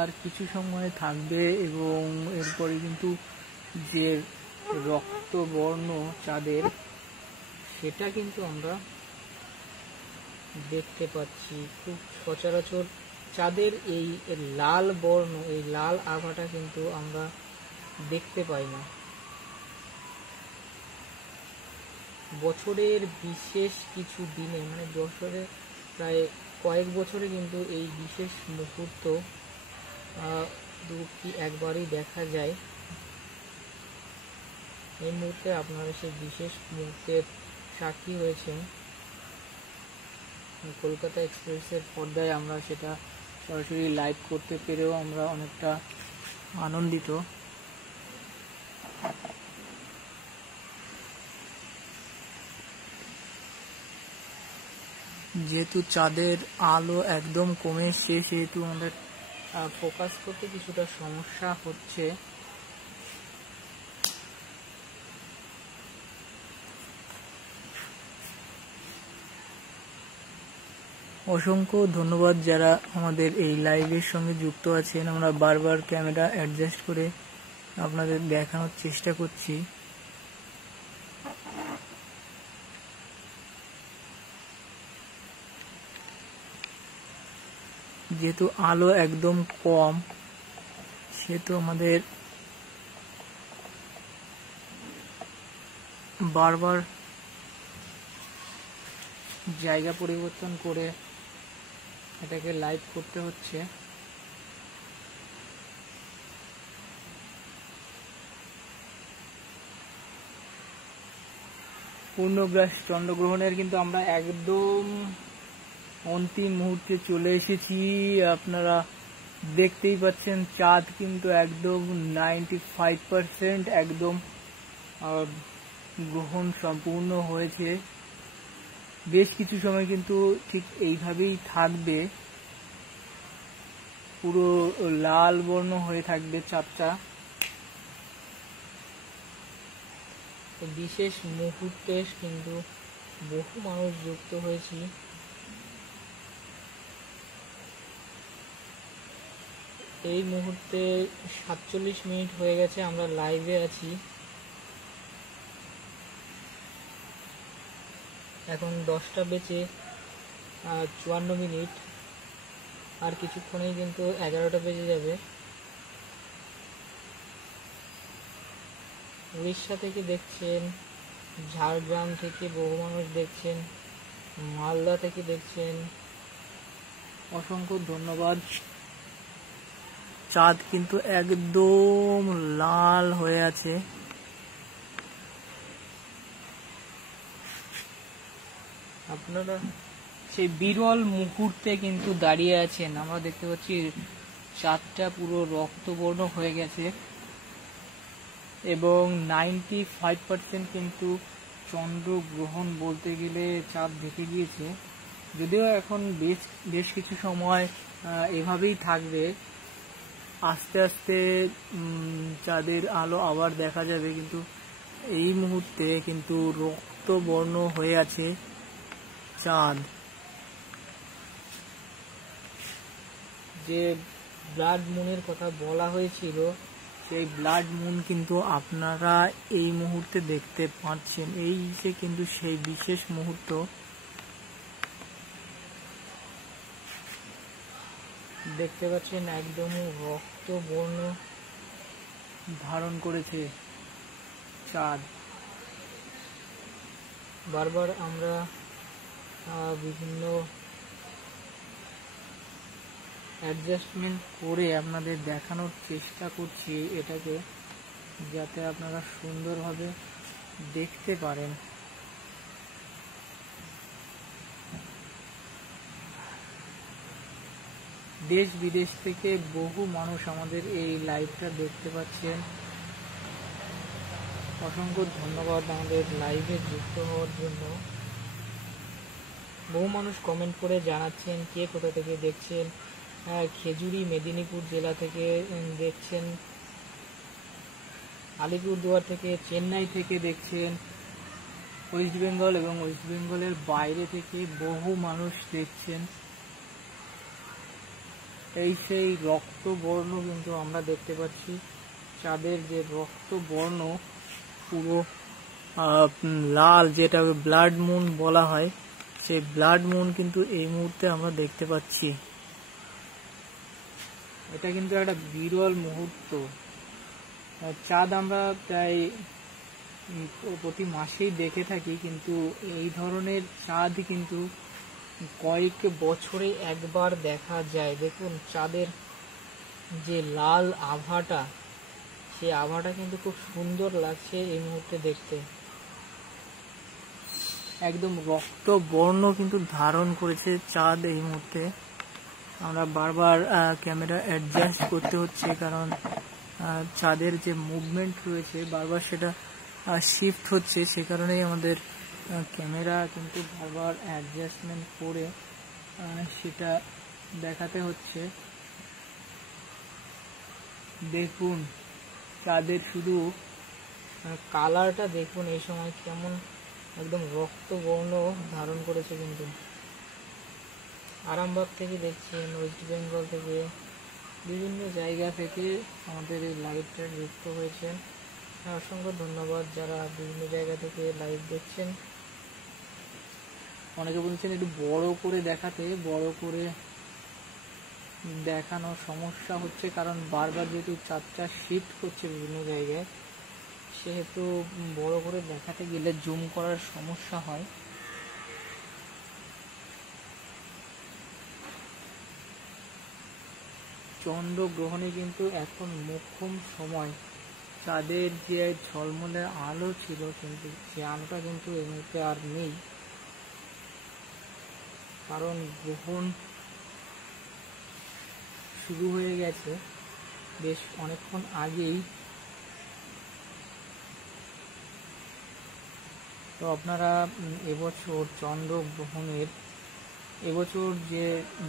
আর কিছু সময় থাকবে এবং এরপরে কিন্তু যে রক্তবর্ণ চাঁদের, সেটা কিন্তু আমরা দেখতে পাচ্ছি। খুব সচরাচর চাঁদের এই লাল বর্ণ, এই লাল আভাটা কিন্তু আমরা দেখতে পাই না। বছরের বিশেষ কিছু দিনে, মানে বছরে প্রায় কয়েক বছরে কিন্তু এই বিশেষ মুহূর্ত একবারই দেখা যায়। এই মুহূর্তে আপনারা সেই বিশেষ মুহূর্তের সাক্ষী হয়েছেন। কলকাতা এক্সপ্রেসের পর্দায় আমরা সেটা সরাসরি লাইভ করতে পেরেও আমরা অনেকটা আনন্দিত। যেহেতু চাঁদের আলো একদম কমে এসছে, সেহেতু আমাদের ফোকাস করতে কিছুটা সমস্যা হচ্ছে। অসংখ্য ধন্যবাদ যারা আমাদের এই লাইভের সঙ্গে যুক্ত আছেন। আমরা বারবার ক্যামেরা অ্যাডজাস্ট করে আপনাদের দেখানোর চেষ্টা করছি। যেহেতু আলো একদম কম, সেহেতু আমাদের বারবার জায়গা পরিবর্তন করে এটাকে লাইভ করতে হচ্ছে। পূর্ণগ্রাস চন্দ্রগ্রহণের কিন্তু আমরা একদম অন্তিম মুহূর্তে চলে এসেছি। আপনারা দেখতেই পাচ্ছেন চাঁদ কিন্তু একদম 95% একদম গ্রহণ সম্পূর্ণ হয়েছে। বেশ কিছু সময় কিন্তু ঠিক এইভাবেই থাকবে, পুরো লাল বর্ণ হয়ে থাকবে চাঁদটা। বিশেষ মুহূর্তে কিন্তু বহু মানুষ যুক্ত হয়েছি। এই মুহূর্তে 47 মিনিট হয়ে গেছে আমরা লাইভে আছি। এখন 10টা বেজে 54 মিনিট, আর কিছুক্ষণেই কিন্তু 11টা বেজে যাবে। উড়িষ্যা থেকে দেখছেন, ঝাড়গ্রাম থেকে বহু মানুষ দেখছেন, মালদা থেকে দেখছেন, অসংখ্য ধন্যবাদ। চাঁদ কিন্তু একদম লাল হয়ে আছে। আপনারা সেই বিরল মুহূর্তে কিন্তু দাঁড়িয়ে আছেন। আমরা দেখতে পাচ্ছি চাঁদটা পুরো রক্তবর্ণ হয়ে গেছে এবং 95% কিন্তু চন্দ্রগ্রহণ বলতে গেলে চাঁদ ঢেকে গিয়েছে। যদিও এখন বেশ কিছু সময় এভাবেই থাকবে, আস্তে আস্তে চাঁদের আলো আবার দেখা যাবে, কিন্তু এই মুহূর্তে কিন্তু রক্তবর্ণ হয়ে আছে চাঁদ। যে ব্লাড মুনের কথা বলা হয়েছিল, সেই ব্লাড মুন কিন্তু আপনারা এই মুহূর্তে দেখতে পাচ্ছেন। এই যে কিন্তু সেই বিশেষ মুহূর্ত, দেখতে পাচ্ছেন একদম রক্ত বর্ণ ধারণ করেছে চাঁদ। বারবার আমরা বিভিন্ন অ্যাডজাস্টমেন্ট করে আপনাদের দেখানোর চেষ্টা করছি এটাকে, যাতে আপনারা সুন্দরভাবে দেখতে পারেন। দেশ বিদেশ থেকে বহু মানুষ আমাদের এই লাইভটা দেখতে পাচ্ছেন। অসংখ্য ধন্যবাদ আমাদের লাইভে যুক্ত হওয়ার জন্য। বহু মানুষ কমেন্ট করে জানাচ্ছেন কে কোথা থেকে দেখছেন। খেজুরি মেদিনীপুর জেলা থেকে দেখছেন, আলিপুরদুয়ার থেকে, চেন্নাই থেকে দেখছেন, ওয়েস্ট বেঙ্গল এবং ওয়েস্ট বেঙ্গলের বাইরে থেকে বহু মানুষ দেখছেন। এই সেই রক্তবর্ণ কিন্তু আমরা দেখতে পাচ্ছি, চাঁদের যে রক্তবর্ণ পুরো লাল, যেটা ব্লাড মুন বলা হয়, সেই ব্লাড মুন কিন্তু এই মুহূর্তে আমরা দেখতে পাচ্ছি। এটা কিন্তু একটা বিরল মুহূর্ত। চাঁদ আমরা প্রায় প্রতি মাসেই দেখে থাকি, কিন্তু এই ধরনের চাঁদ কিন্তু কয়েক বছরে একবার দেখা যায়। দেখুন চাঁদের যে লাল আভাটা, সেই আভাটা কিন্তু খুব সুন্দর লাগছে এই মুহূর্তে দেখতে। একদম রক্ত বর্ণ কিন্তু ধারণ করেছে চাঁদ এই মুহূর্তে। আমরা বারবার ক্যামেরা অ্যাডজাস্ট করতে হচ্ছে, কারণ চাঁদের যে মুভমেন্ট রয়েছে বারবার সেটা শিফট হচ্ছে, সে কারণেই আমাদের ক্যামেরা কিন্তু বারবার অ্যাডজাস্টমেন্ট করে সেটা দেখাতে হচ্ছে। দেখুন চাঁদের শুধু কালারটা দেখুন এই সময় কেমন একদম রক্তবর্ণ ধারণ করেছে। কিন্তু আরামবাগ থেকে দেখছেন, ওয়েস্ট বেঙ্গল থেকে, বিভিন্ন জায়গা থেকে আমাদের এই লাইভটা যুক্ত হয়েছেন। অসংখ্য ধন্যবাদ যারা বিভিন্ন জায়গা থেকে লাইভ দেখছেন। অনেকে বলছেন একটু বড় করে দেখাতে, বড় করে দেখানোর সমস্যা হচ্ছে, কারণ বারবার যেহেতু চাঁদটা শিফট করছে বিভিন্ন জায়গায়, সেহেতু বড় করে দেখাতে গেলে জুম করার সমস্যা হয়। চন্দ্রগ্রহণে কিন্তু এখন মোক্ষম সময়। চাঁদের যে ঝলমলে আলো ছিল, কিন্তু সে আলোটা কিন্তু এই মুহূর্তে আর নেই, কারণ গ্রহণ শুরু হয়ে গেছে বেশ অনেকক্ষণ আগেই। তো আপনারা এবছর চন্দ্রগ্রহণের, এবছর যে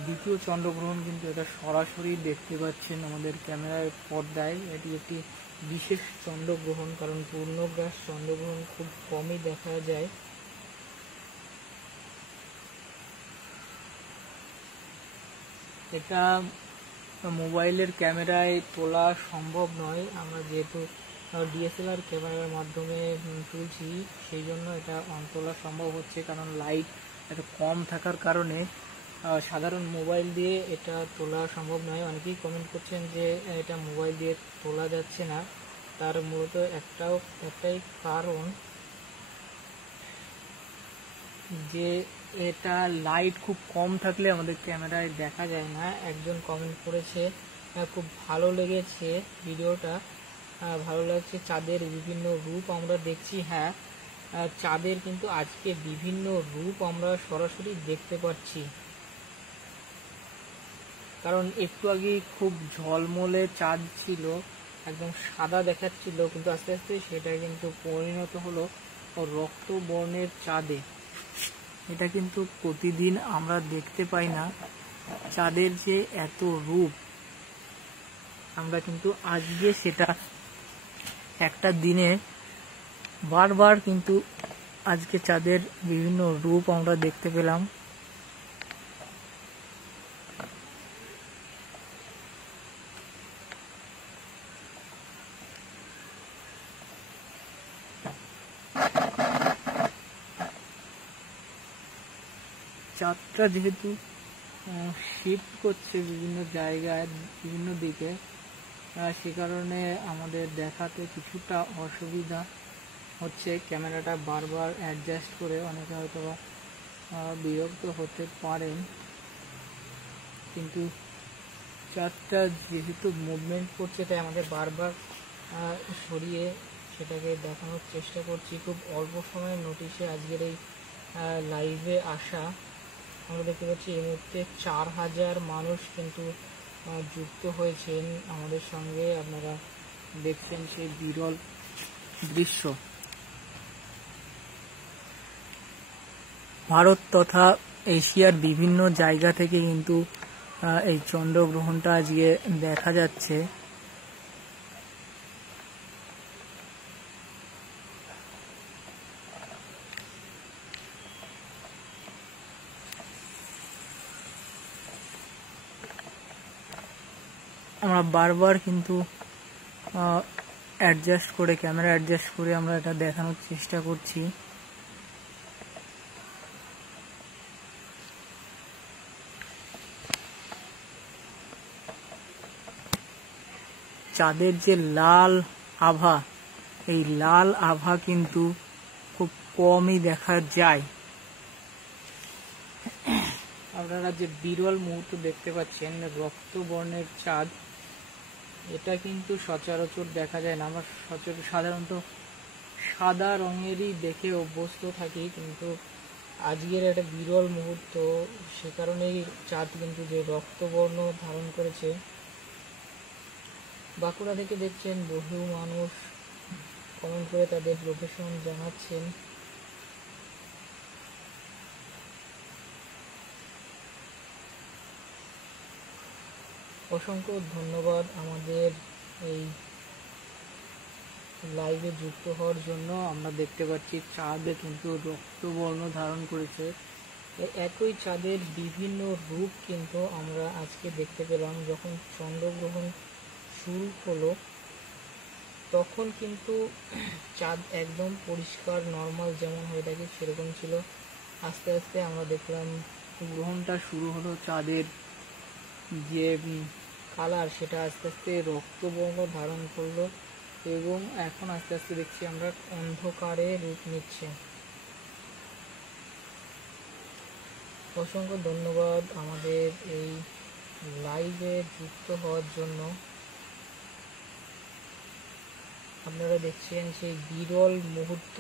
দ্বিতীয় চন্দ্রগ্রহণ, কিন্তু এটা সরাসরি দেখতে পাচ্ছেন আমাদের ক্যামেরার পর্দায়। এটি একটি বিশেষ চন্দ্রগ্রহণ, কারণ পূর্ণগ্রাস চন্দ্রগ্রহণ খুব কমই দেখা যায়। এটা মোবাইলের ক্যামেরায় তোলা সম্ভব নয়, আমরা যেহেতু ডিএসএলআর ক্যামেরার মাধ্যমে তুলছি, সেই জন্য এটা তোলা সম্ভব হচ্ছে, কারণ লাইট এত কম থাকার কারণে সাধারণ মোবাইল দিয়ে এটা তোলা সম্ভব নয়। অনেকেই কমেন্ট করছেন যে এটা মোবাইল দিয়ে তোলা যাচ্ছে না, তার মূলত একটাই কারণ যে এটা লাইট খুব কম থাকলে আমাদের ক্যামেরায় দেখা যায় না। একজন কমেন্ট করেছে খুব ভালো লেগেছে ভিডিওটা, ভালো লাগছে, চাঁদের বিভিন্ন রূপ আমরা দেখছি। হ্যাঁ, চাঁদের কিন্তু আজকে বিভিন্ন রূপ আমরা সরাসরি দেখতে পাচ্ছি, কারণ একটু আগে খুব ঝলমলে চাঁদ ছিল, একদম সাদা দেখাচ্ছিল, কিন্তু আস্তে আস্তে সেটা কিন্তু পরিণত হলো রক্ত বর্ণের চাঁদে। এটা কিন্তু প্রতিদিন আমরা দেখতে পাই না, চাঁদের যে এত রূপ, আমরা কিন্তু আজকে সেটা একটা দিনে বারবার কিন্তু আজকে চাঁদের বিভিন্ন রূপ আমরা দেখতে পেলাম। চাঁদটা যেহেতু শিফট করছে বিভিন্ন জায়গায় বিভিন্ন দিকে, সে কারণে আমাদের দেখাতে কিছুটা অসুবিধা হচ্ছে। ক্যামেরাটা বারবার অ্যাডজাস্ট করে অনেকে হয়তো বিরক্ত হতে পারেন, কিন্তু চাঁদটা যেহেতু মুভমেন্ট করছে তাই আমাদের বারবার সরিয়ে সেটাকে দেখানোর চেষ্টা করছি। খুব অল্প সময়ের নোটিশে আজকের এই লাইভে আসা। আমরা দেখতে পাচ্ছি এই মুহূর্তে 4000 মানুষ কিন্তু যুক্ত হয়েছেন আমাদের সঙ্গে। আপনারা দেখছেন সেই বিরল দৃশ্য। ভারত তথা এশিয়ার বিভিন্ন জায়গা থেকে কিন্তু এই চন্দ্রগ্রহণটা আজকে দেখা যাচ্ছে। আমরা বারবার কিন্তু ক্যামেরা অ্যাডজাস্ট করে আমরা এটা দেখানোর চেষ্টা করছি। চাঁদের যে লাল আভা, এই লাল আভা কিন্তু খুব কমই দেখা যায়। আপনারা যে বিরল মুহূর্ত দেখতে পাচ্ছেন রক্তবর্ণের চাঁদ, এটা কিন্তু সচরাচর দেখা যায় না। আমরা সাধারণত সাদা রঙেরই দেখে অভ্যস্ত থাকি, কিন্তু আজকের একটা বিরল মুহূর্ত, সে কারণেই চাঁদ কিন্তু যে রক্তবর্ণ ধারণ করেছে। বাঁকুড়া থেকে দেখছেন বহু মানুষ কমেন্ট করে তাদের লোকেশন জানাচ্ছেন। অসংখ্য ধন্যবাদ আমাদের এই লাইভে যুক্ত হওয়ার জন্য। আমরা দেখতে পাচ্ছি চাঁদে কিন্তু রক্তবর্ণ ধারণ করেছে। একই চাঁদের বিভিন্ন রূপ কিন্তু আমরা আজকে দেখতে পেলাম। যখন চন্দ্রগ্রহণ শুরু হলো তখন কিন্তু চাঁদ একদম পরিষ্কার নর্মাল যেমন হয়ে থাকে সেরকম ছিল। আস্তে আস্তে আমরা দেখলাম গ্রহণটা শুরু হলো, চাঁদের যে কালার সেটা আস্তে আস্তে রক্তবর্ণ ধারণ করলো এবং এখন আস্তে আস্তে দেখছি আমরা অন্ধকারে রূপ নিচ্ছে। অসংখ্য ধন্যবাদ আমাদের এই লাইভে যুক্ত হওয়ার জন্য। আপনারা দেখছেন সেই বিরল মুহূর্ত।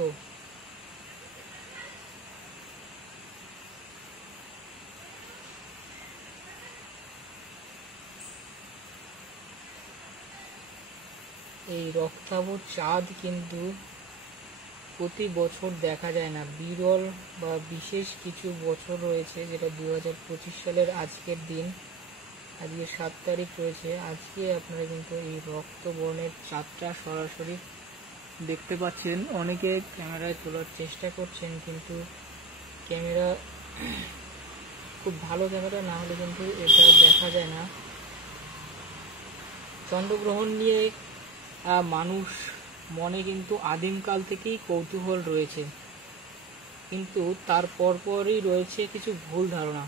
এই রক্তাভ চাঁদ কিন্তু প্রতি বছর দেখা যায় না। বিরল বা বিশেষ কিছু বছর রয়েছে, যেটা 2025 সালের আজকের দিন, আজকে 7 তারিখ রয়েছে। আজকে আপনারা কিন্তু এই রক্তবর্ণের চাঁদটা সরাসরি দেখতে পাচ্ছেন। অনেকে ক্যামেরায় তোলার চেষ্টা করছেন, কিন্তু ক্যামেরা খুব ভালো ক্যামেরা না হলে কিন্তু এটা দেখা যায় না। চন্দ্রগ্রহণ নিয়ে মানুষ মনে কিন্তু আদিমকাল থেকেই কৌতূহল রয়েছে, কিন্তু তার পরপরই রয়েছে কিছু ভুল ধারণা।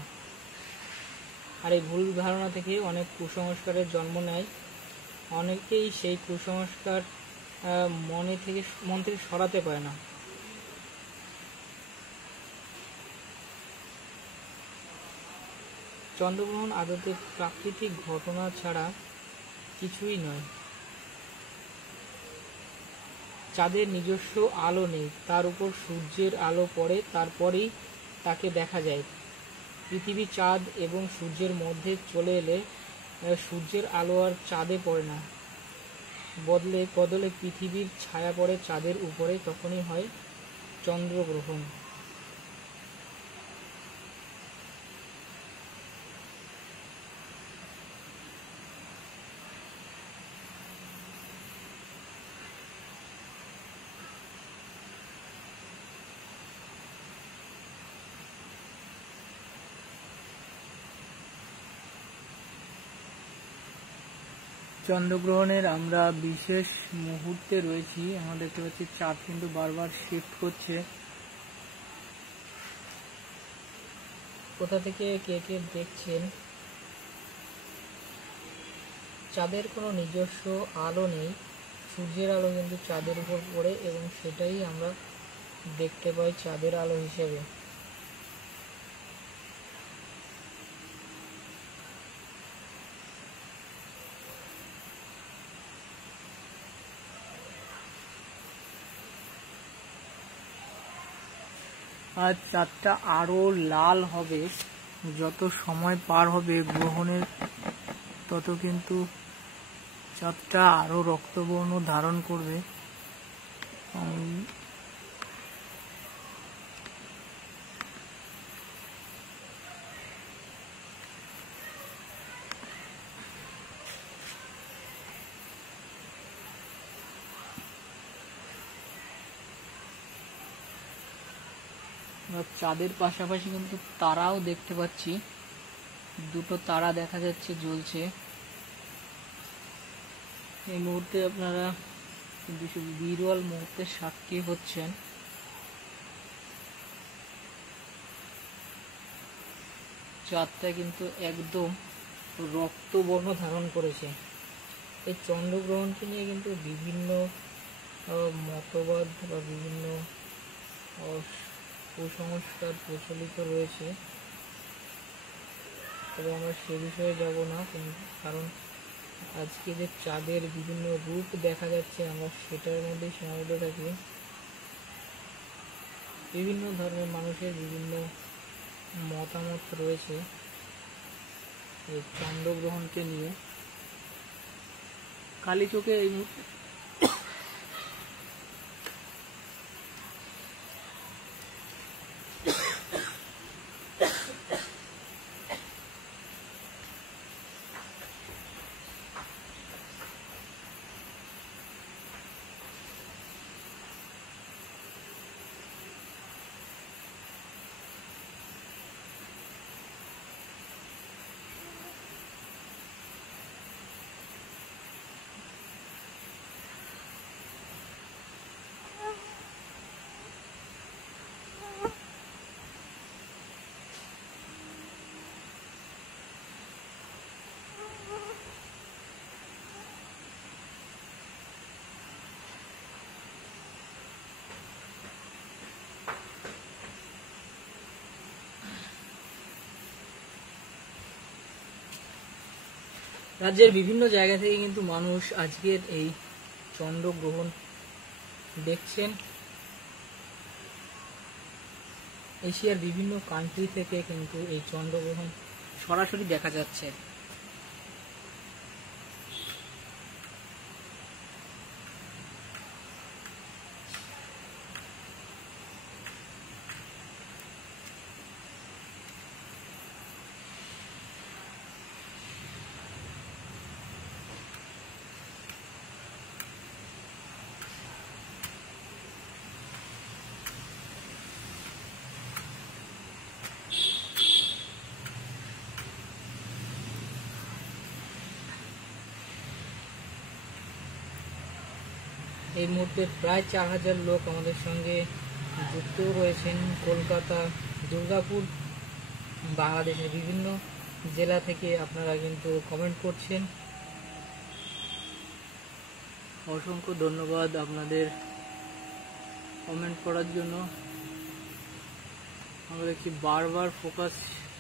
আর এই ভুল ধারণা থেকে অনেক কুসংস্কারের জন্ম নেয়। অনেকেই সেই কুসংস্কার মন থেকে সরাতে পারে না। চন্দ্রগ্রহণ আদতে প্রাকৃতিক ঘটনা ছাড়া কিছুই নয়। চাঁদের নিজস্ব আলো নেই, তার উপর সূর্যের আলো পড়ে, তারপরেই তাকে দেখা যায়। পৃথিবী, চাঁদ এবং সূর্যের মধ্যে চলে এলে সূর্যের আলো আর চাঁদে পড়ে না, বদলে পৃথিবীর ছায়া পড়ে চাঁদের উপরে, তখনই হয় চন্দ্রগ্রহণ। চন্দ্রগ্রহণের আমরা বিশেষ মুহূর্তে রয়েছি। আমরা দেখতে পাচ্ছি চাঁদ কিন্তু বারবার শিফট করছে। কোথা থেকে কে কে দেখছেন। চাঁদের কোনো নিজস্ব আলো নেই, সূর্যের আলো কিন্তু চাঁদের উপর পড়ে এবং সেটাই আমরা দেখতে পাই চাঁদের আলো হিসেবে। আর চাঁদটা আরো লাল হবে, যত সময় পার হবে গ্রহণের তত কিন্তু চাঁদটা আরো রক্তবর্ণ ধারণ করবে। চাঁদের পাশাপাশি কিন্তু তারাও দেখতে পাচ্ছি, দুটো তারা দেখা যাচ্ছে জ্বলছে। এই মুহূর্তে আপনারা বিরল মুহূর্তের সাক্ষী হচ্ছেন। চাঁদটা কিন্তু একদম রক্তবর্ণ ধারণ করেছে। এই চন্দ্রগ্রহণকে নিয়ে কিন্তু বিভিন্ন মতবাদ বা বিভিন্ন কুসংস্কার প্রচলিত রয়েছে, তবে আমরা সে বিষয়ে যাব না, কারণ আজকে যে চাঁদের বিভিন্ন রূপ দেখা যাচ্ছে আমরা সেটার মধ্যে সীমাবদ্ধ থাকি। বিভিন্ন ধর্মের মানুষের বিভিন্ন মতামত রয়েছে এই চন্দ্রগ্রহণকে নিয়ে। কালী চোখে এই মুহূর্তে রাজ্যের বিভিন্ন জায়গা থেকে কিন্তু মানুষ আজকের এই চন্দ্রগ্রহণ দেখছেন। এশিয়ার বিভিন্ন কান্ট্রি থেকে কিন্তু এই চন্দ্রগ্রহণ সরাসরি দেখা যাচ্ছে। এই মুহূর্তে প্রায় 4000 লোক আমাদের সঙ্গে যুক্ত রয়েছেন। কলকাতা, দুর্গাপুর, বাংলাদেশের বিভিন্ন জেলা থেকে আপনারা কিন্তু কমেন্ট করছেন। অসংখ্য ধন্যবাদ আপনাদের কমেন্ট করার জন্য। আমরা দেখছি বারবার ফোকাস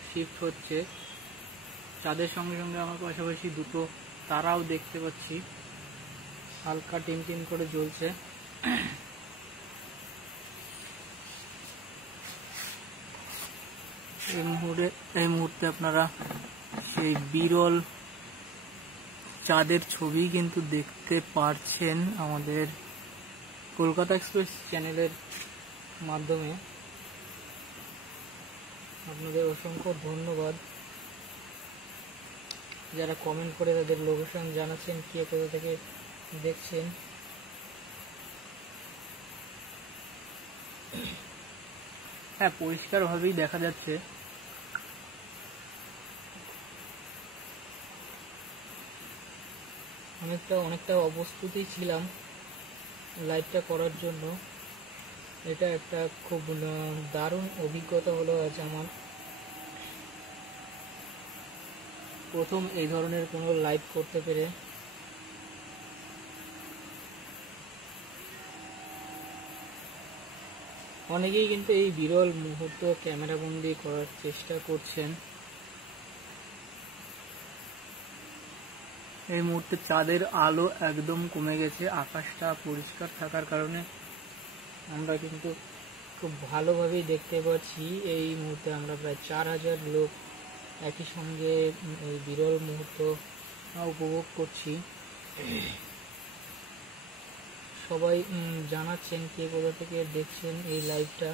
শিফট হচ্ছে। চাঁদের সঙ্গে সঙ্গে আমার পাশাপাশি দুটো তারাও দেখতে পাচ্ছি, হালকা টিম করে জ্বলছে। এই মুহূর্তে আপনারা সেই বিরল চাঁদের ছবি কিন্তু দেখতে পারছেন আমাদের কলকাতা এক্সপ্রেস চ্যানেলের মাধ্যমে। আপনাদের অসংখ্য ধন্যবাদ যারা কমেন্ট করে তাদের লোকেশন জানাচ্ছেন, কে কোথা থেকে দেখছেন। হ্যাঁ, পরিষ্কারভাবেই দেখা যাচ্ছে। অনেকটা অপ্রস্তুতই ছিলাম লাইভটা করার জন্য। এটা একটা খুব দারুণ অভিজ্ঞতা হলো আজ আমার। প্রথম এই ধরনের কোনো লাইভ করতে পেরে। অনেকেই কিন্তু এই বিরল মুহূর্ত ক্যামেরাবন্দি করার চেষ্টা করছেন। এই মুহূর্তে চাঁদের আলো একদম কমে গেছে, আকাশটা পরিষ্কার থাকার কারণে আমরা কিন্তু খুব ভালোভাবেই দেখতে পাচ্ছি। এই মুহূর্তে আমরা প্রায় 4000 লোক একই সঙ্গে এই বিরল মুহূর্ত উপভোগ করছি। সবাই জানাচ্ছেন কে কোথা থেকে দেখছেন এই লাইভটা,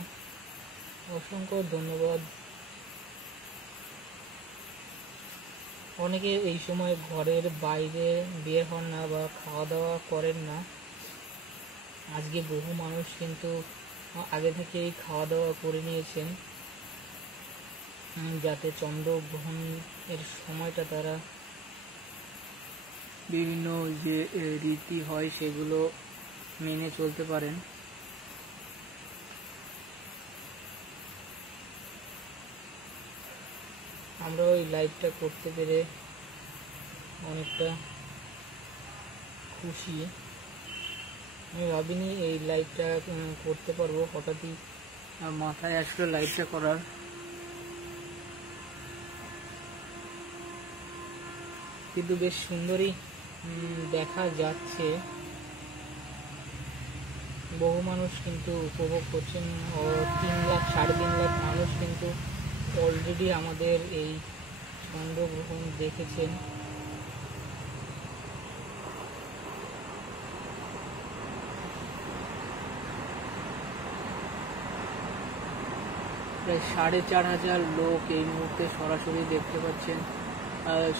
অসংখ্য ধন্যবাদ। অনেকে এই সময় ঘরের বাইরে বের হন না বা খাওয়া দাওয়া করেন না। আজকে বহু মানুষ কিন্তু আগে থেকেই খাওয়া দাওয়া করে নিয়েছেন, যাতে চন্দ্রগ্রহণের সময়টা তারা বিভিন্ন যে রীতি হয় সেগুলো মেনে চলতে পারেন। আমরা ওই লাইভটা করতে পেরে অনেকটা খুশি। আমি ভাবিনি এই লাইভটা করতে পারবো, হঠাৎই মাথায় আসলো লাইভটা করার। কিন্তু বেশ সুন্দরই দেখা যাচ্ছে। বহু মানুষ কিন্তু উপভোগ করছেন, 3 লাখ 3.5 লাখ মানুষ কিন্তু অলরেডি আমাদের এই চন্দ্রগ্রহণ দেখেছেন। প্রায় 4500 লোক এই মুহূর্তে সরাসরি দেখতে পাচ্ছেন।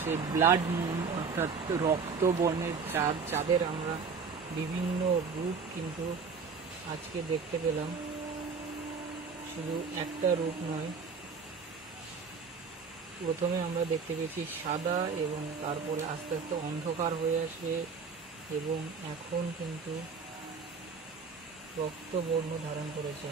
সেই ব্লাড মুন অর্থাৎ রক্ত বর্ণের চাঁদ, চাঁদের আমরা বিভিন্ন রূপ কিন্তু আজকে দেখতে পেলাম, শুধু একটা রূপ নয়। প্রথমে আমরা দেখতে পেয়েছি সাদা এবং তারপরে আস্তে আস্তে অন্ধকার হয়ে আসে এবং এখন কিন্তু রক্তবর্ণ ধারণ করেছে।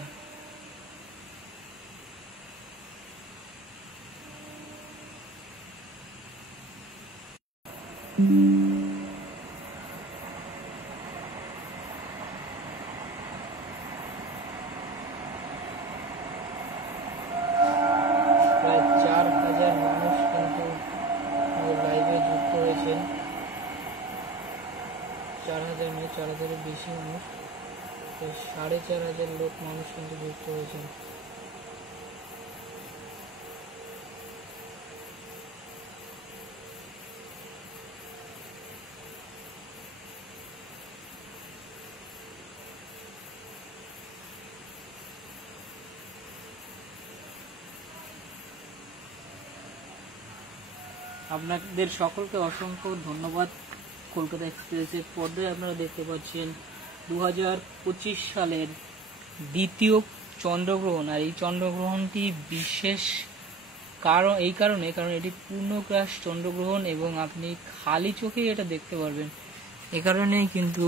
প্রায় 4000 মানুষ কিন্তু লাইভে যুক্ত হয়েছে। 4000 নয়, 4000-এর বেশি মানুষ, 4500 লোক মানুষ কিন্তু যুক্ত হয়েছেন। আপনাদের সকলকে অসংখ্য ধন্যবাদ। কলকাতা এক্সপ্রেসের পর্দায় আপনারা দেখতে পাচ্ছেন 2025 সালের দ্বিতীয় চন্দ্রগ্রহণ। আর এই চন্দ্রগ্রহণটি বিশেষ কারণ এটি পূর্ণগ্রাস চন্দ্রগ্রহণ এবং আপনি খালি চোখেই এটা দেখতে পারবেন। এ কারণেই কিন্তু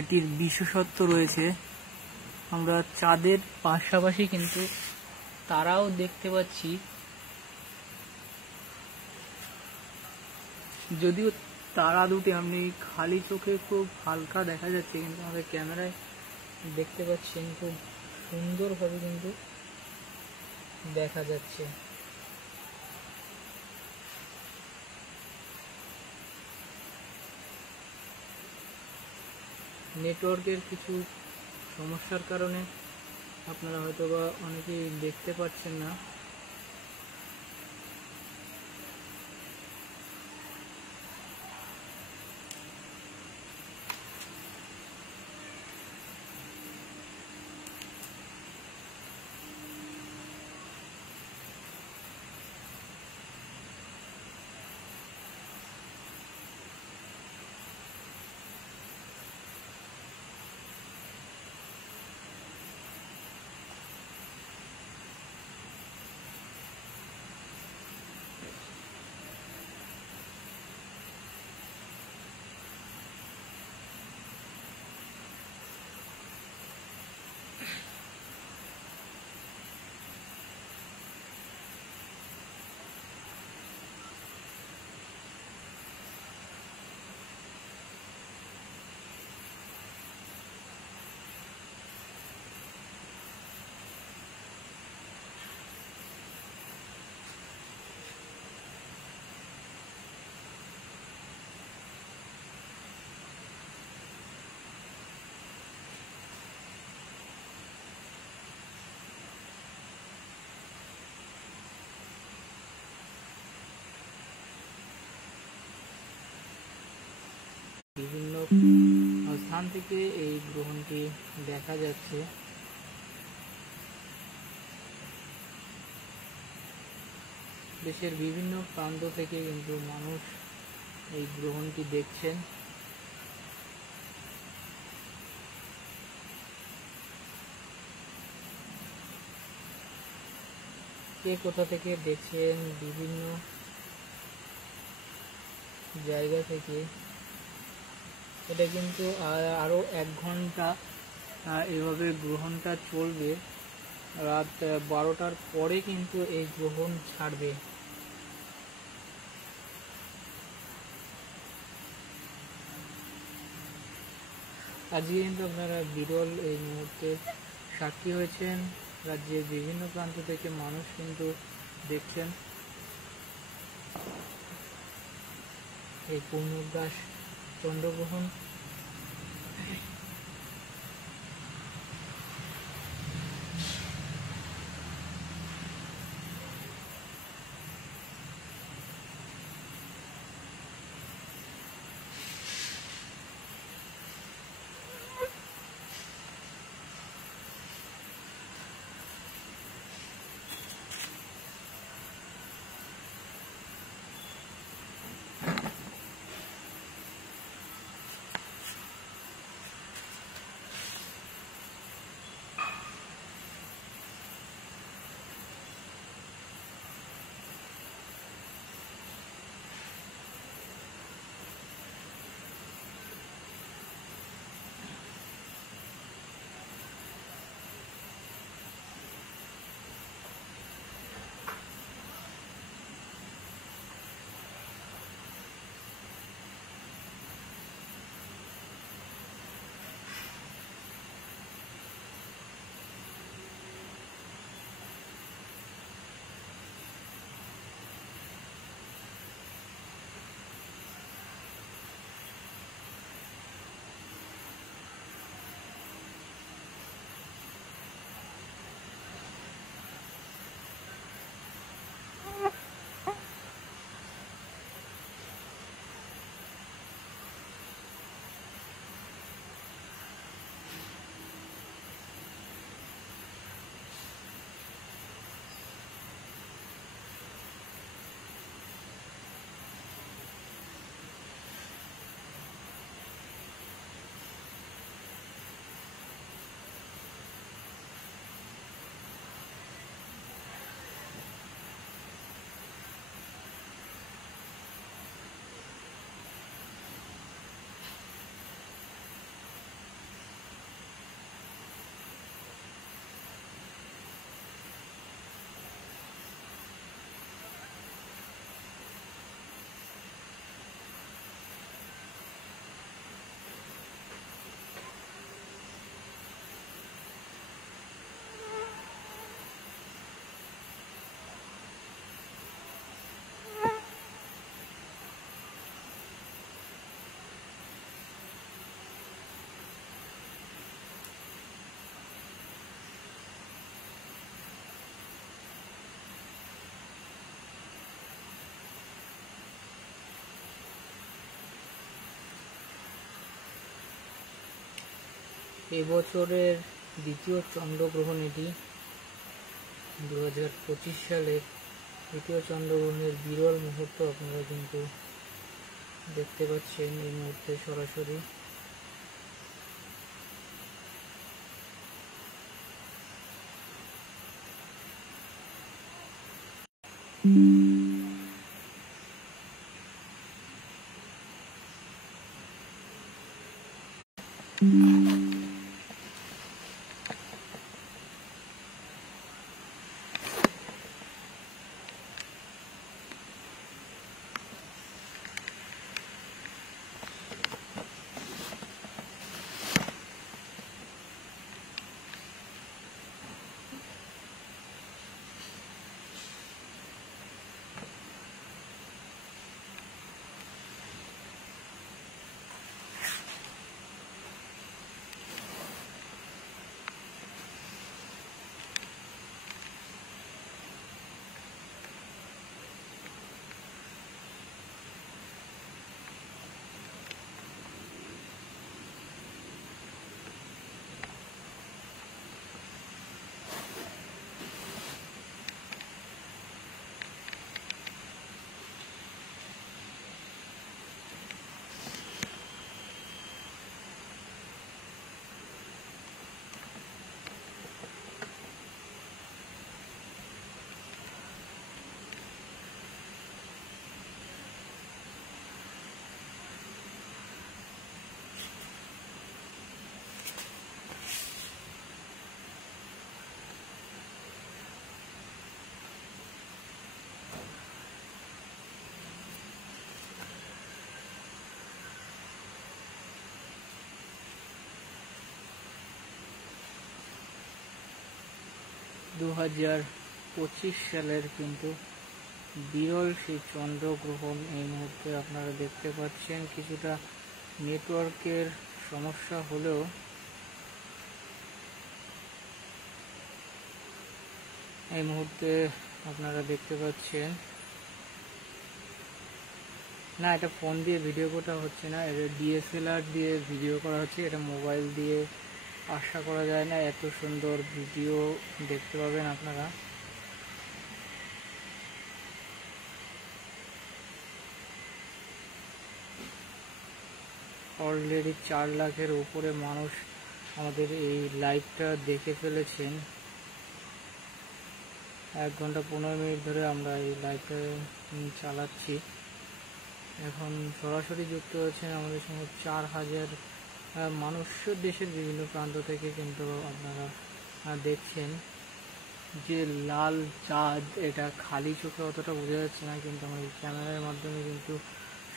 এটির বিশেষত্ব রয়েছে। আমরা চাঁদের পাশাপাশি কিন্তু তারাও দেখতে পাচ্ছি, যদিও তারা দুটি আপনি খালি চোখে খুব হালকা দেখা যাচ্ছে, কিন্তু আমাদের ক্যামেরায় দেখতে পাচ্ছেন খুব সুন্দরভাবে কিন্তু দেখা যাচ্ছে। নেটওয়ার্কের কিছু সমস্যার কারণে আপনারা হয়তো বা অনেকেই দেখতে পাচ্ছেন না। স্থান থেকে এই গ্রহণটি দেখা যাচ্ছে। দেশের বিভিন্ন প্রান্ত থেকে কিন্তু মানুষ এই গ্রহণটি দেখছেন। কে কোথা থেকে দেখছেন, বিভিন্ন জায়গা থেকে। এটা কিন্তু আরো 1 ঘন্টা এভাবে গ্রহণটা চলবে। রাত 12টার পরে কিন্তু এই গ্রহণ ছাড়বে। আজকে কিন্তু আপনারা বিরল এই মুহূর্তে সাক্ষী হয়েছেন। রাজ্যের বিভিন্ন প্রান্ত থেকে মানুষ কিন্তু দেখছেন এই পূর্ণগ্রাস চন্দ্রগ্রহণ। এবছরের দ্বিতীয় চন্দ্রগ্রহণ এটি। 2025 সালের দ্বিতীয় চন্দ্রগ্রহণের বিরল মুহূর্ত আপনারা কিন্তু দেখতে পাচ্ছেন এই মুহূর্তে সরাসরি। 2025 সালের কিন্তু বিরল সেই চন্দ্রগ্রহণ এই মুহূর্তে আপনারা দেখতে পাচ্ছেন। কিছুটা নেটওয়ার্কের সমস্যা হলেও এই মুহূর্তে আপনারা দেখতে পাচ্ছেন। না, এটা ফোন দিয়ে ভিডিও করা হচ্ছে না, এটা ডিএসএলআর দিয়ে ভিডিও করা হচ্ছে। এটা মোবাইল দিয়ে আশা করা যায় না এত সুন্দর ভিডিও দেখতে পাবেন আপনারা। অলরেডি 4 লাখের উপরে মানুষ আমাদের এই লাইভটা দেখে ফেলেছেন। 1 ঘন্টা 15 মিনিট ধরে আমরা এই লাইভটা চালাচ্ছি। এখন সরাসরি যুক্ত হয়েছেন আমাদের সঙ্গে 4000 মানুষ, দেশের বিভিন্ন প্রান্ত থেকে কিন্তু আপনারা দেখছেন। যে লাল চাঁদ, এটা খালি চোখে অতটা বোঝা যাচ্ছে না, কিন্তু আমাদের ক্যামেরার মাধ্যমে কিন্তু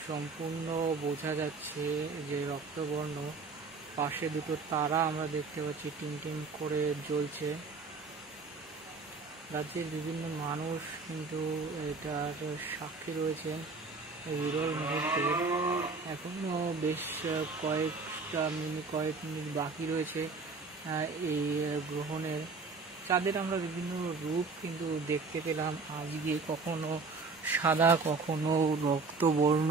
সম্পূর্ণ বোঝা যাচ্ছে যে রক্তবর্ণ। পাশে দুটো তারা আমরা দেখতে পাচ্ছি টিম করে জ্বলছে। রাজ্যের বিভিন্ন মানুষ কিন্তু এটার সাক্ষী রয়েছেন বিরল মুহূর্তে। এখনো বেশ কয়েক মিনিট বাকি রয়েছে এই গ্রহণের। চাঁদের আমরা বিভিন্ন রূপ কিন্তু দেখতে পেলাম আজকে, কখনো সাদা, কখনো রক্তবর্ণ